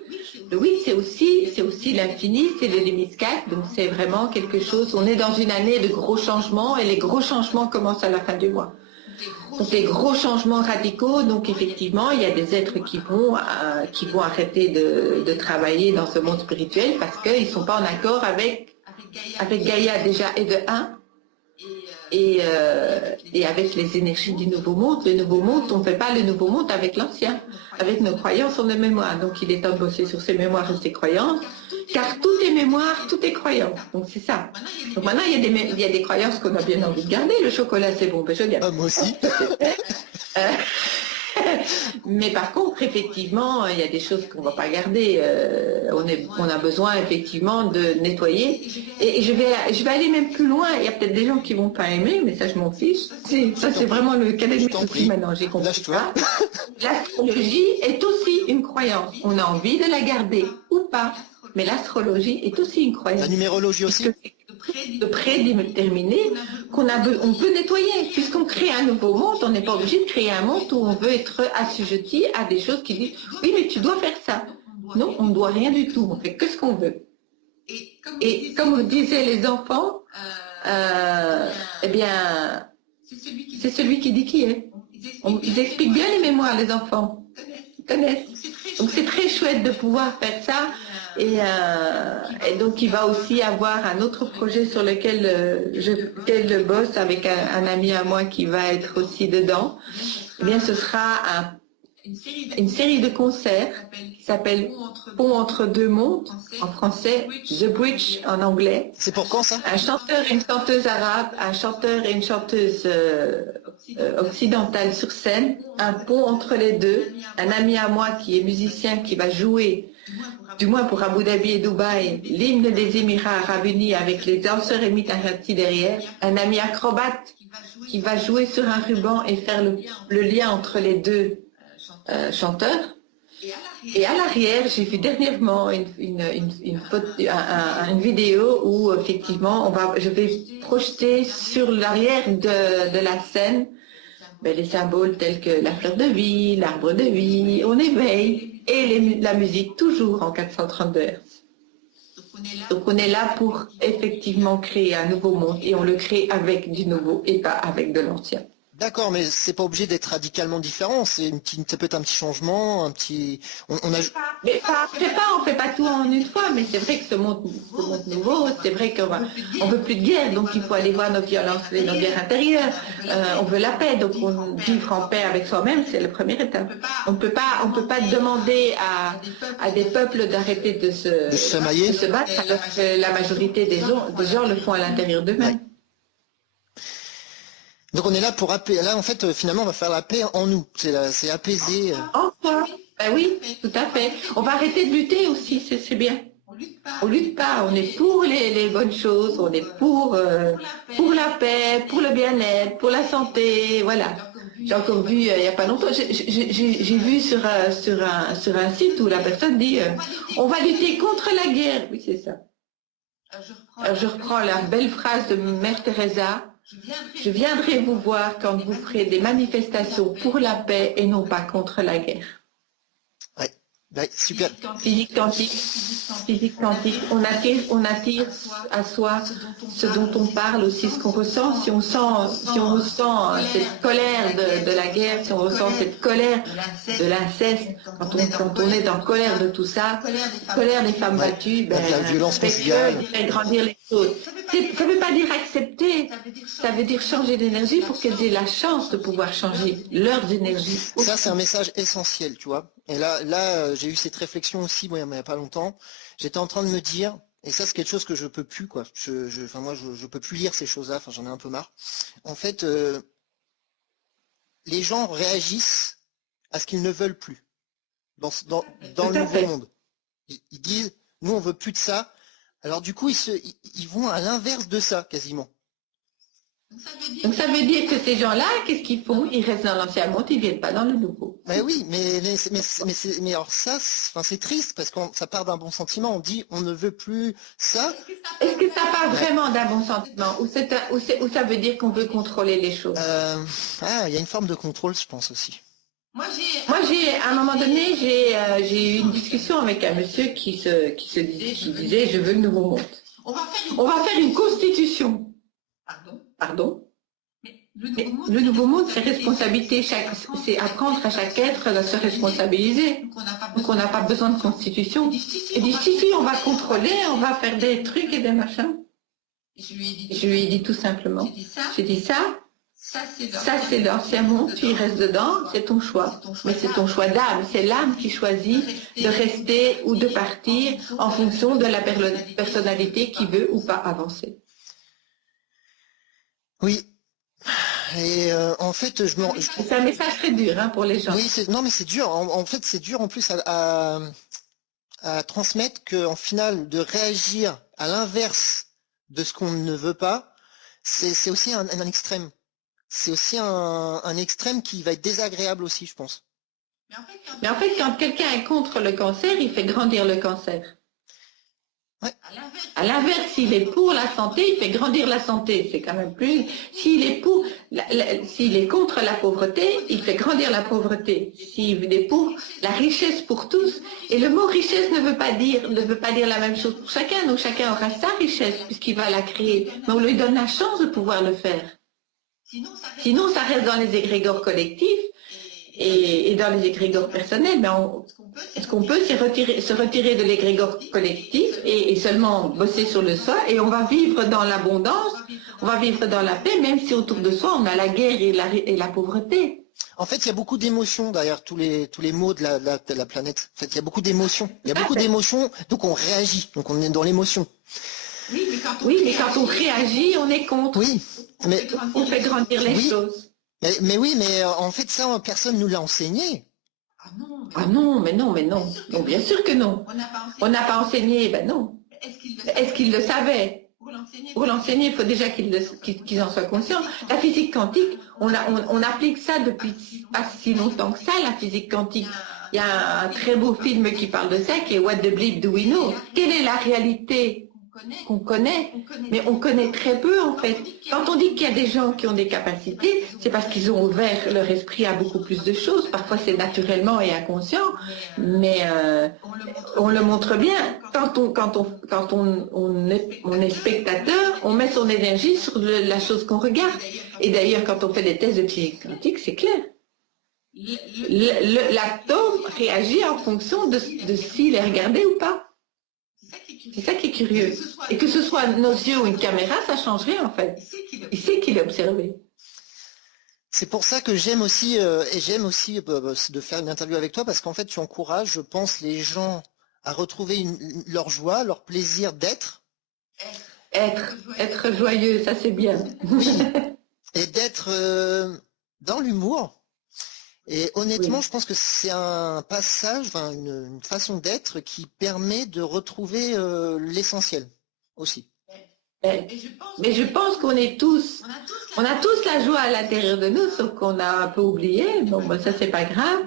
Le 8, c'est aussi l'infini, c'est le limite 4. Donc c'est vraiment quelque chose. On est dans une année de gros changements et les gros changements commencent à la fin du mois. Donc des gros changements radicaux, donc effectivement, il y a des êtres qui vont arrêter de travailler dans ce monde spirituel parce qu'ils ne sont pas en accord avec Gaïa déjà et de 1, et avec les énergies du nouveau monde. Le nouveau monde, on ne fait pas le nouveau monde avec l'ancien, avec nos croyances ou nos mémoires. Donc il est temps de bosser sur ses mémoires et ses croyances, car tout est mémoire, tout est croyance. Donc c'est ça. Donc maintenant, il y a des croyances qu'on a bien envie de garder. Le chocolat, c'est bon, je garde. Ah, moi aussi. Mais par contre, effectivement, il y a des choses qu'on ne va pas garder. On a besoin effectivement de nettoyer. Et je vais aller même plus loin. Il y a peut-être des gens qui vont pas aimer, mais ça je m'en fiche. Ça c'est vraiment le cas de mes soucis maintenant. J'ai compris ça. L'astrologie est aussi une croyance. On a envie de la garder ou pas. Mais l'astrologie est aussi une croyance. La numérologie aussi. De prédéterminer on peut nettoyer. Puisqu'on crée un nouveau monde, on n'est pas obligé de créer un monde où on veut être assujetti à des choses qui disent oui, mais tu dois faire ça. Non, on ne doit rien du tout. On fait que ce qu'on veut. Et comme vous disaient les enfants, eh bien, c'est celui qui dit qui est. Ils expliquent bien les mémoires, les enfants. Ils connaissent. Donc c'est très chouette de pouvoir faire ça. Et donc il va aussi avoir un autre projet sur lequel je bosse avec un ami à moi qui va être aussi dedans. Eh bien ce sera une série de concerts qui s'appelle Pont entre deux mondes en français, The Bridge en anglais. C'est pour quand ça? Un chanteur et une chanteuse arabe, un chanteur et une chanteuse occidentale sur scène, un pont entre les deux, un ami à moi qui est musicien qui va jouer du moins pour Abu Dhabi et Dubaï, l'hymne des Émirats Arabes Unis avec les danseurs émiratis derrière, un ami acrobate qui va jouer sur un ruban et faire le lien entre les deux chanteurs. Et à l'arrière, j'ai vu dernièrement une vidéo où effectivement je vais projeter sur l'arrière de la scène les symboles tels que la fleur de vie, l'arbre de vie, on éveille, et la musique toujours en 432 Hz. Donc on est là pour effectivement créer un nouveau monde et on le crée avec du nouveau et pas avec de l'ancien. D'accord, mais c'est pas obligé d'être radicalement différent. Ça peut être un petit changement, un petit. Mais on fait pas tout en une fois, mais c'est vrai que ce monde nouveau, c'est vrai qu'on veut plus de guerre, donc il faut aller voir nos violences, nos guerres intérieures. On veut la paix, donc vivre en paix avec soi-même, c'est la première étape. On peut pas demander à des peuples d'arrêter de se battre, alors que la majorité des gens le font à l'intérieur d'eux-mêmes. Ouais. Donc on est là pour apaiser. Là, en fait, finalement, on va faire la paix en nous. C'est apaiser. Enfin, ben oui, tout à fait. On va arrêter de lutter aussi, c'est bien. On lutte pas, on est pour les bonnes choses, on est pour la paix, pour le bien-être, pour la santé, voilà. J'ai encore vu il n'y a pas longtemps, j'ai vu sur un site où la personne dit on va lutter contre la guerre. Oui, c'est ça. Alors, je reprends la belle phrase de Mère Teresa. Je viendrai vous voir quand vous ferez des manifestations pour la paix et non pas contre la guerre. Ouais, super. Physique quantique, on attire à soi ce dont on parle aussi, ce qu'on ressent. Si on ressent cette colère de la guerre, si on ressent cette colère de l'inceste, quand on est en colère de tout ça, colère des femmes battues, la violence conjugale, fait grandir les choses. Ça ne veut pas dire accepter, ça veut dire changer d'énergie pour qu'elles aient la chance de pouvoir changer leurs énergies. Ça, c'est un message essentiel, tu vois. Et là, j'ai eu cette réflexion aussi, il n'y a pas longtemps. J'étais en train de me dire, et ça, c'est quelque chose que je peux plus, quoi. Moi, je peux plus lire ces choses-là. Enfin, j'en ai un peu marre. En fait, les gens réagissent à ce qu'ils ne veulent plus dans le nouveau monde. Ils disent, nous, on veut plus de ça. Alors, du coup, ils vont à l'inverse de ça, quasiment. Donc ça veut dire que ces gens-là, qu'est-ce qu'ils font? Ils restent dans l'ancien monde, ils ne viennent pas dans le nouveau. Mais oui, mais alors ça, c'est triste parce que ça part d'un bon sentiment. On dit on ne veut plus ça. Est-ce que ça part vraiment d'un bon sentiment ou ça veut dire qu'on veut contrôler les choses? Il y a une forme de contrôle, je pense aussi. Moi, à un moment donné, j'ai eu une discussion avec un monsieur qui disait je veux le nouveau monde. On va faire une constitution. Pardon. Le nouveau monde, c'est responsabilité. C'est apprendre à chaque être à se responsabiliser. Donc on n'a pas besoin de constitution. Et d'ici, on va contrôler, on va faire des trucs et des machins. Je lui ai dit tout simplement. J'ai dit ça c'est l'ancien monde, tu y restes dedans, c'est ton choix. Mais c'est ton choix d'âme, c'est l'âme qui choisit de rester ou de partir en fonction de la personnalité qui veut ou pas avancer. Oui. Et en fait, c'est un message très dur pour les gens. Oui, mais c'est dur. En fait, c'est dur en plus à transmettre qu'en final, de réagir à l'inverse de ce qu'on ne veut pas, c'est aussi un extrême. C'est aussi un extrême qui va être désagréable aussi, je pense. Mais en fait, quand quelqu'un est contre le cancer, il fait grandir le cancer. Ouais. À l'inverse, s'il est pour la santé, il fait grandir la santé. C'est quand même plus. S'il est contre la pauvreté, il fait grandir la pauvreté. S'il est pour la richesse pour tous, et le mot richesse ne veut pas dire la même chose pour chacun. Donc chacun aura sa richesse puisqu'il va la créer. Mais on lui donne la chance de pouvoir le faire. Sinon, ça reste dans les égrégores collectifs et dans les égrégores personnels. Mais est-ce qu'on peut se retirer de l'égrégore collectif et seulement bosser sur le soi, et on va vivre dans l'abondance, on va vivre dans la paix, même si autour de soi on a la guerre et la pauvreté. En fait, il y a beaucoup d'émotions derrière tous les maux de la planète. En fait, il y a beaucoup d'émotions. Il y a beaucoup d'émotions, donc on réagit, donc on est dans l'émotion. Oui, mais quand on réagit, on est contre. Oui, mais on fait grandir les choses. Mais oui, mais en fait, ça, personne nous l'a enseigné. Ah non, mais non, mais non. Non, bien sûr que non. On n'a pas enseigné, ben non. Est-ce qu'ils le savaient? Pour l'enseigner, il faut déjà qu'ils en soient conscients. La physique quantique, on applique ça depuis pas si longtemps que ça, la physique quantique. Il y a un très beau film qui parle de ça, qui est What the Bleep Do We Know? Quelle est la réalité qu'on connaît, mais on connaît très peu en fait. Quand on dit qu'il y a des gens qui ont des capacités, c'est parce qu'ils ont ouvert leur esprit à beaucoup plus de choses. Parfois c'est naturellement et inconscient, mais on le montre bien. Quand on est spectateur, on met son énergie sur la chose qu'on regarde. Et d'ailleurs, quand on fait des tests de physique quantique, c'est clair. L'atome réagit en fonction de s'il est regardé ou pas. C'est ça qui est curieux. Et que ce soit nos yeux ou une caméra, ça change rien en fait. Il sait qu'il est observé. C'est pour ça que j'aime aussi de faire une interview avec toi, parce qu'en fait tu encourages, je pense, les gens à retrouver leur joie, leur plaisir d'être. Être joyeux, ça c'est bien. Oui. Et d'être dans l'humour. Et honnêtement, oui, je pense que c'est un passage, enfin, une façon d'être qui permet de retrouver l'essentiel aussi. Mais je pense qu'on est tous, on a tous la joie à l'intérieur de nous, sauf qu'on a un peu oublié. Bon, ben, ça c'est pas grave.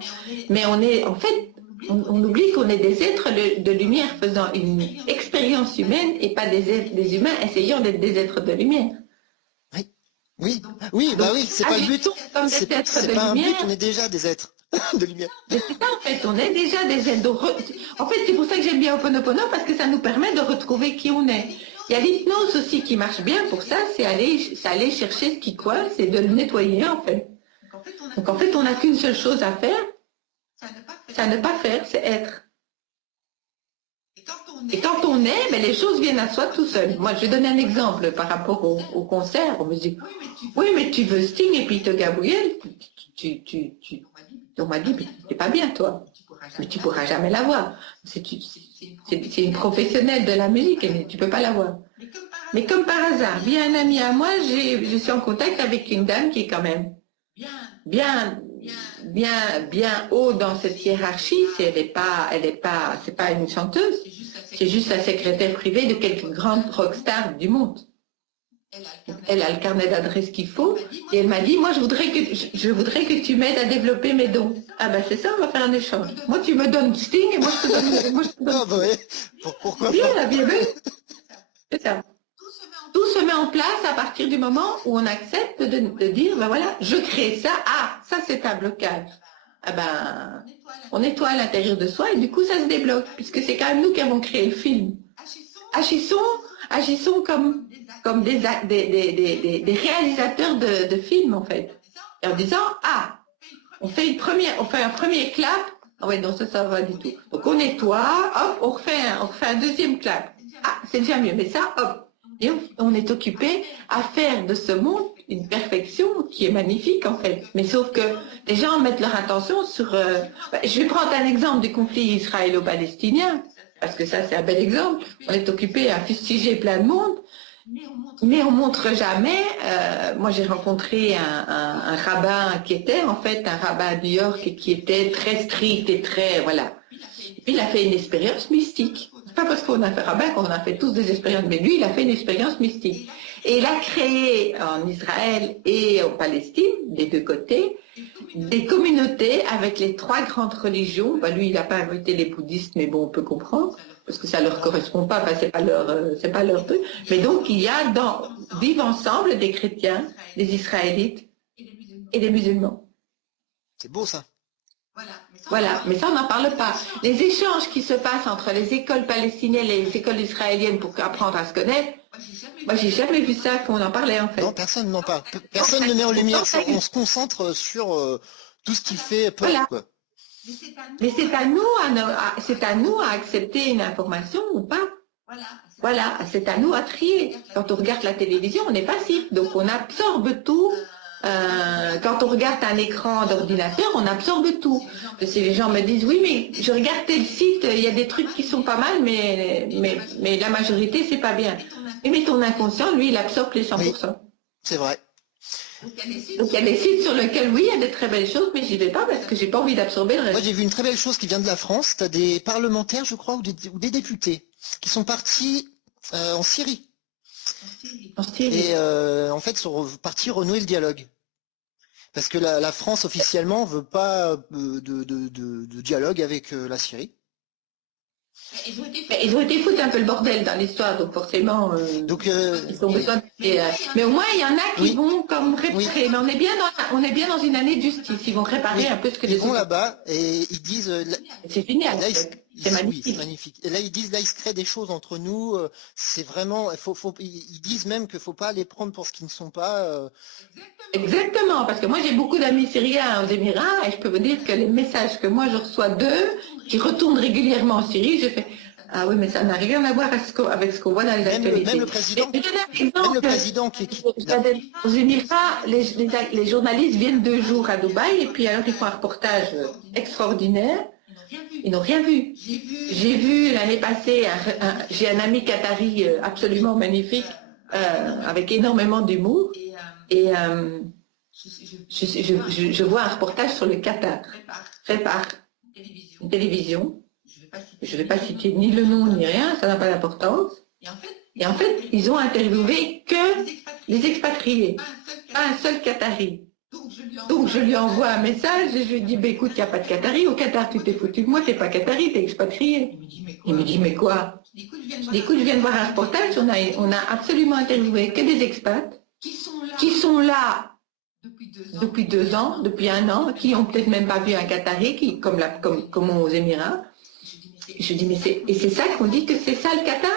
Mais on est, en fait, on oublie qu'on est des êtres de lumière faisant une expérience humaine et pas des humains essayant d'être des êtres de lumière. Oui, bah oui, c'est pas le but. C'est pas un but, on est déjà des êtres de lumière. Mais c'est ça en fait, on est déjà des êtres. En fait, c'est pour ça que j'aime bien Ho'oponopono, parce que ça nous permet de retrouver qui on est. Il y a l'hypnose aussi qui marche bien pour ça, c'est aller chercher ce qui coince et de le nettoyer en fait. Donc en fait, on n'a qu'une seule chose à faire, c'est à ne pas faire, c'est être. Et quand on est, ben, les choses viennent à soi tout seul. Moi, je vais donner un exemple par rapport au concert, aux musiques. Oui, mais tu veux Sting et Peter Gabriel, on m'a dit, c'est pas bien toi, mais tu pourras jamais l'avoir. C'est une professionnelle de la musique, mais tu peux pas l'avoir. Mais comme par hasard, via un ami à moi, je suis en contact avec une dame qui est quand même bien haut dans cette hiérarchie. C'est pas une chanteuse. C'est juste la secrétaire privée de quelques grandes rockstars du monde. Elle a le carnet d'adresses qu'il faut et elle m'a dit, moi je voudrais que tu m'aides à développer mes dons. Ah ben c'est ça, on va faire un échange. Moi tu me donnes Sting et moi je te donne. Ah bah oui. Pourquoi bien, la bienvenue. C'est ça. Tout se met en place à partir du moment où on accepte de dire, ben voilà, je crée ça. Ah, ça c'est un blocage. Ah ben, on nettoie à l'intérieur de soi et du coup ça se débloque, puisque c'est quand même nous qui avons créé le film. Agissons comme des réalisateurs de films en fait. Et en disant, ah, on fait un premier clap. Ah ouais, non, ça va du tout. Donc on nettoie, hop, on refait un deuxième clap. Ah, c'est déjà mieux, mais ça, hop. Et on est occupé à faire de ce monde une perfection qui est magnifique en fait. Mais sauf que les gens mettent leur attention sur... je vais prendre un exemple du conflit israélo-palestinien, parce que ça c'est un bel exemple. On est occupé à fustiger plein de monde, mais on montre jamais... moi j'ai rencontré un rabbin qui était en fait un rabbin à New York et qui était très strict et très... voilà. Et puis il a fait une expérience mystique. Pas parce qu'on a fait rabbin qu'on a fait tous des expériences, mais lui, il a fait une expérience mystique. Et il a créé en Israël et en Palestine, des deux côtés, des communautés avec les trois grandes religions. Ben, lui, il n'a pas invité les bouddhistes, mais bon, on peut comprendre, parce que ça leur correspond pas, enfin, c'est pas leur truc. Mais donc, il y a vivent ensemble des chrétiens, des Israélites et des musulmans. C'est beau ça. Voilà, mais ça on n'en parle pas. Les échanges qui se passent entre les écoles palestiniennes et les écoles israéliennes pour apprendre à se connaître, moi j'ai jamais vu ça qu'on en parlait en fait. Non, personne n'en parle. Personne ne met en lumière ça. On se concentre sur tout ce qui fait peur. Voilà. Quoi. Mais c'est à nous à accepter une information ou pas. Voilà, c'est à nous à trier. Quand on regarde la télévision, on est passif, donc on absorbe tout. Quand on regarde un écran d'ordinateur, on absorbe tout. Si les gens me disent, oui, mais je regarde tel site, il y a des trucs qui sont pas mal, mais la majorité, c'est pas bien. Mais ton inconscient, lui, il absorbe les 100%. Oui, c'est vrai. Donc il y a des sites sur lesquels, oui, il y a des très belles choses, mais j'y vais pas parce que j'ai pas envie d'absorber le Moi, reste. j'ai vu une très belle chose qui vient de la France. Tu as des parlementaires, je crois, ou des députés qui sont partis en Syrie. En style. Et en fait, sont partis renouer le dialogue. Parce que la France, officiellement, veut pas de dialogue avec la Syrie. Mais ils ont été foutre un peu le bordel dans l'histoire, donc forcément, Donc, ils ont besoin de... Mais au moins, il y en a qui oui, vont comme oui, réparer. Mais on est bien dans une année de justice. Ils vont réparer oui. un peu ce que Ils les vont autres... là-bas et ils disent, C'est génial, là, c'est oui, c'est magnifique. magnifique. Et là, ils disent, là, il se crée des choses entre nous. C'est vraiment, ils disent même qu'il faut pas les prendre pour ce qu'ils ne sont pas. Exactement, parce que moi j'ai beaucoup d'amis syriens aux Émirats et je peux vous dire que les messages que moi je reçois d'eux, qui retournent régulièrement en Syrie, je fais ah oui mais ça n'a rien à voir avec ce qu'on voit dans les actualités. Même le président, Et je donne un même le exemple, président aux Émirats, les journalistes viennent 2 jours à Dubaï et puis alors ils font un reportage extraordinaire. Ils n'ont rien vu. J'ai vu l'année passée, j'ai un ami qatari absolument magnifique, avec énormément d'humour. Et je vois un reportage sur le Qatar, fait par une télévision. Je ne vais pas citer ni le nom ni rien, ça n'a pas d'importance. Et en fait, ils ont interviewé que les expatriés, pas un seul Qatari. Donc je lui envoie un message et je lui dis, bah, écoute, il n'y a pas de Qatari. Au Qatar, tu t'es foutu de moi, t'es pas Qatari, t'es expatrié. Il me dit, mais quoi? Je dis, écoute, je viens de voir un reportage, on a absolument interviewé que des expats qui sont là depuis 2 ans, depuis 1 an, qui ont peut-être même pas vu un Qatari, comme aux Émirats. Je dis, et c'est ça qu'on dit que c'est ça le Qatar?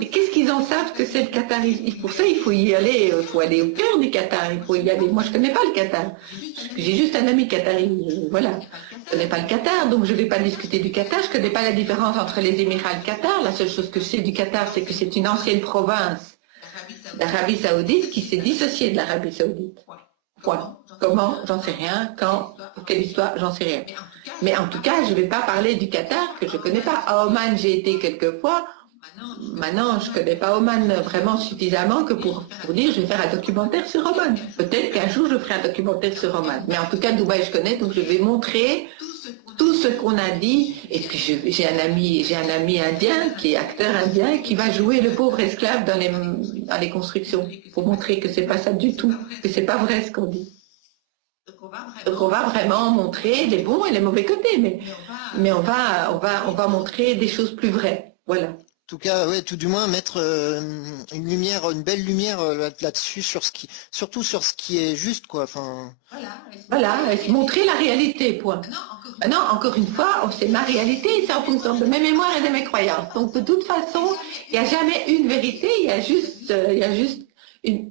Mais qu'est-ce qu'ils en savent que c'est le Qatar? Pour ça, il faut y aller, il faut aller au cœur du Qatar, il faut y aller. Moi, je connais pas le Qatar. J'ai juste un ami qatari, voilà. Je connais pas le Qatar, donc je vais pas discuter du Qatar. Je connais pas la différence entre les Émirats et le Qatar. La seule chose que je sais du Qatar, c'est que c'est une ancienne province d'Arabie Saoudite qui s'est dissociée de l'Arabie Saoudite. Point. Comment? J'en sais rien. Quand? Pour quelle histoire? J'en sais rien. Mais en tout cas, je ne vais pas parler du Qatar que je ne connais pas. À Oman, j'ai été quelques fois. Maintenant, je ne connais pas Oman vraiment suffisamment que pour dire je vais faire un documentaire sur Oman. Peut-être qu'un jour, je ferai un documentaire sur Oman. Mais en tout cas, Dubaï, je connais, donc je vais montrer tout ce qu'on a dit. Et que j'ai un ami indien, qui est acteur indien, qui va jouer le pauvre esclave dans les constructions, pour montrer que c'est pas ça du tout, que c'est pas vrai ce qu'on dit. Donc on va vraiment montrer les bons et les mauvais côtés, mais on va montrer des choses plus vraies. Voilà. En tout cas, ouais, tout du moins mettre une belle lumière là-dessus surtout sur ce qui est juste, quoi. Enfin. Voilà, montrer la réalité, point. Non, encore une fois, c'est ma réalité, c'est en fonction de mes mémoires et de mes croyances. Donc de toute façon, il n'y a jamais une vérité, il y a juste une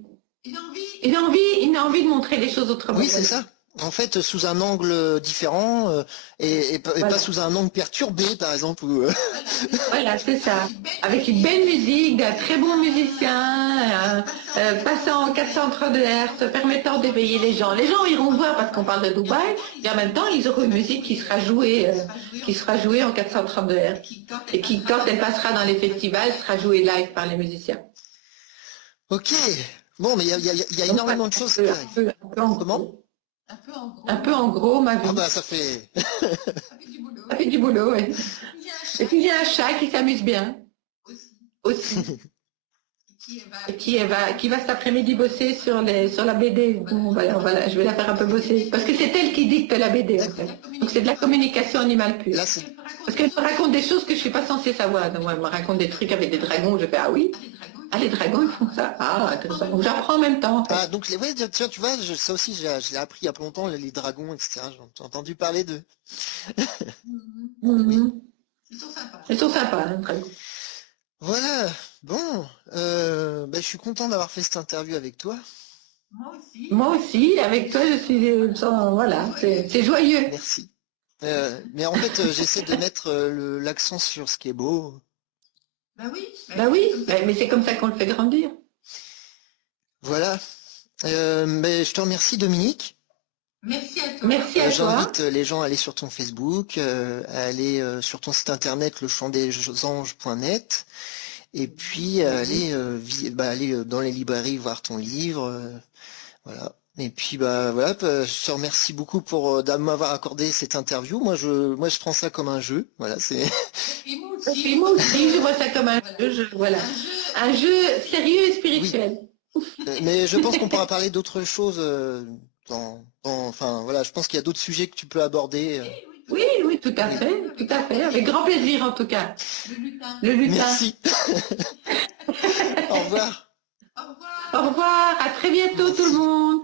envie de montrer les choses autrement. Oui, c'est ça. En fait, sous un angle différent et pas sous un angle perturbé, par exemple. Voilà, c'est ça. Avec une belle musique, d'un très bon musicien, passant en 432 Hz, permettant d'éveiller les gens. Les gens iront voir parce qu'on parle de Dubaï, et en même temps, ils auront une musique qui sera jouée en 432 Hz. Et qui, quand elle passera dans les festivals, sera jouée live par les musiciens. Ok. Bon, mais il y a énormément de choses qui arrivent. Comment? Un peu en gros, ma vie. Ah bah ça fait... Ça fait du boulot, oui. Et puis il y a un chat qui s'amuse bien. Aussi. Et qui va cet après-midi bosser sur la BD. Bon, voilà, je vais la faire un peu bosser. Parce que c'est elle qui dicte la BD, en fait. Donc c'est de la communication animale pure. Parce qu'elle me raconte des choses que je ne suis pas censée savoir. Donc elle me raconte des trucs avec des dragons, je fais ah oui. Ah, les dragons, ils font ça. Ah, intéressant. Donc j'apprends en même temps. En fait. Ah, donc ouais, tu vois, ça aussi, je l'ai appris il y a pas longtemps, les dragons, etc. J'ai entendu parler d'eux. Ils sont sympas, hein, dragons. Voilà. Bon, je suis content d'avoir fait cette interview avec toi. Moi aussi, avec toi, je suis... voilà, c'est joyeux. Merci. Mais en fait, j'essaie de mettre l'accent sur ce qui est beau. Bah oui, mais c'est comme ça qu'on le fait grandir. Voilà. Mais je te remercie, Dominique. Merci à toi. Merci à toi. J'invite les gens à aller sur ton Facebook, à aller sur ton site internet lechamp-des-anges.net et puis aller dans les librairies voir ton livre. Voilà. Et puis voilà, je te remercie beaucoup pour de m'avoir accordé cette interview. Moi je prends ça comme un jeu. Voilà, c'est. Et moi aussi, je vois ça comme un jeu, voilà. Un jeu sérieux et spirituel. Oui. Mais je pense qu'on pourra parler d'autres choses enfin voilà, je pense qu'il y a d'autres sujets que tu peux aborder. Oui, oui, tout à fait, avec grand plaisir en tout cas. Le lutin. Merci. Au revoir. Au revoir, à très bientôt tout le monde.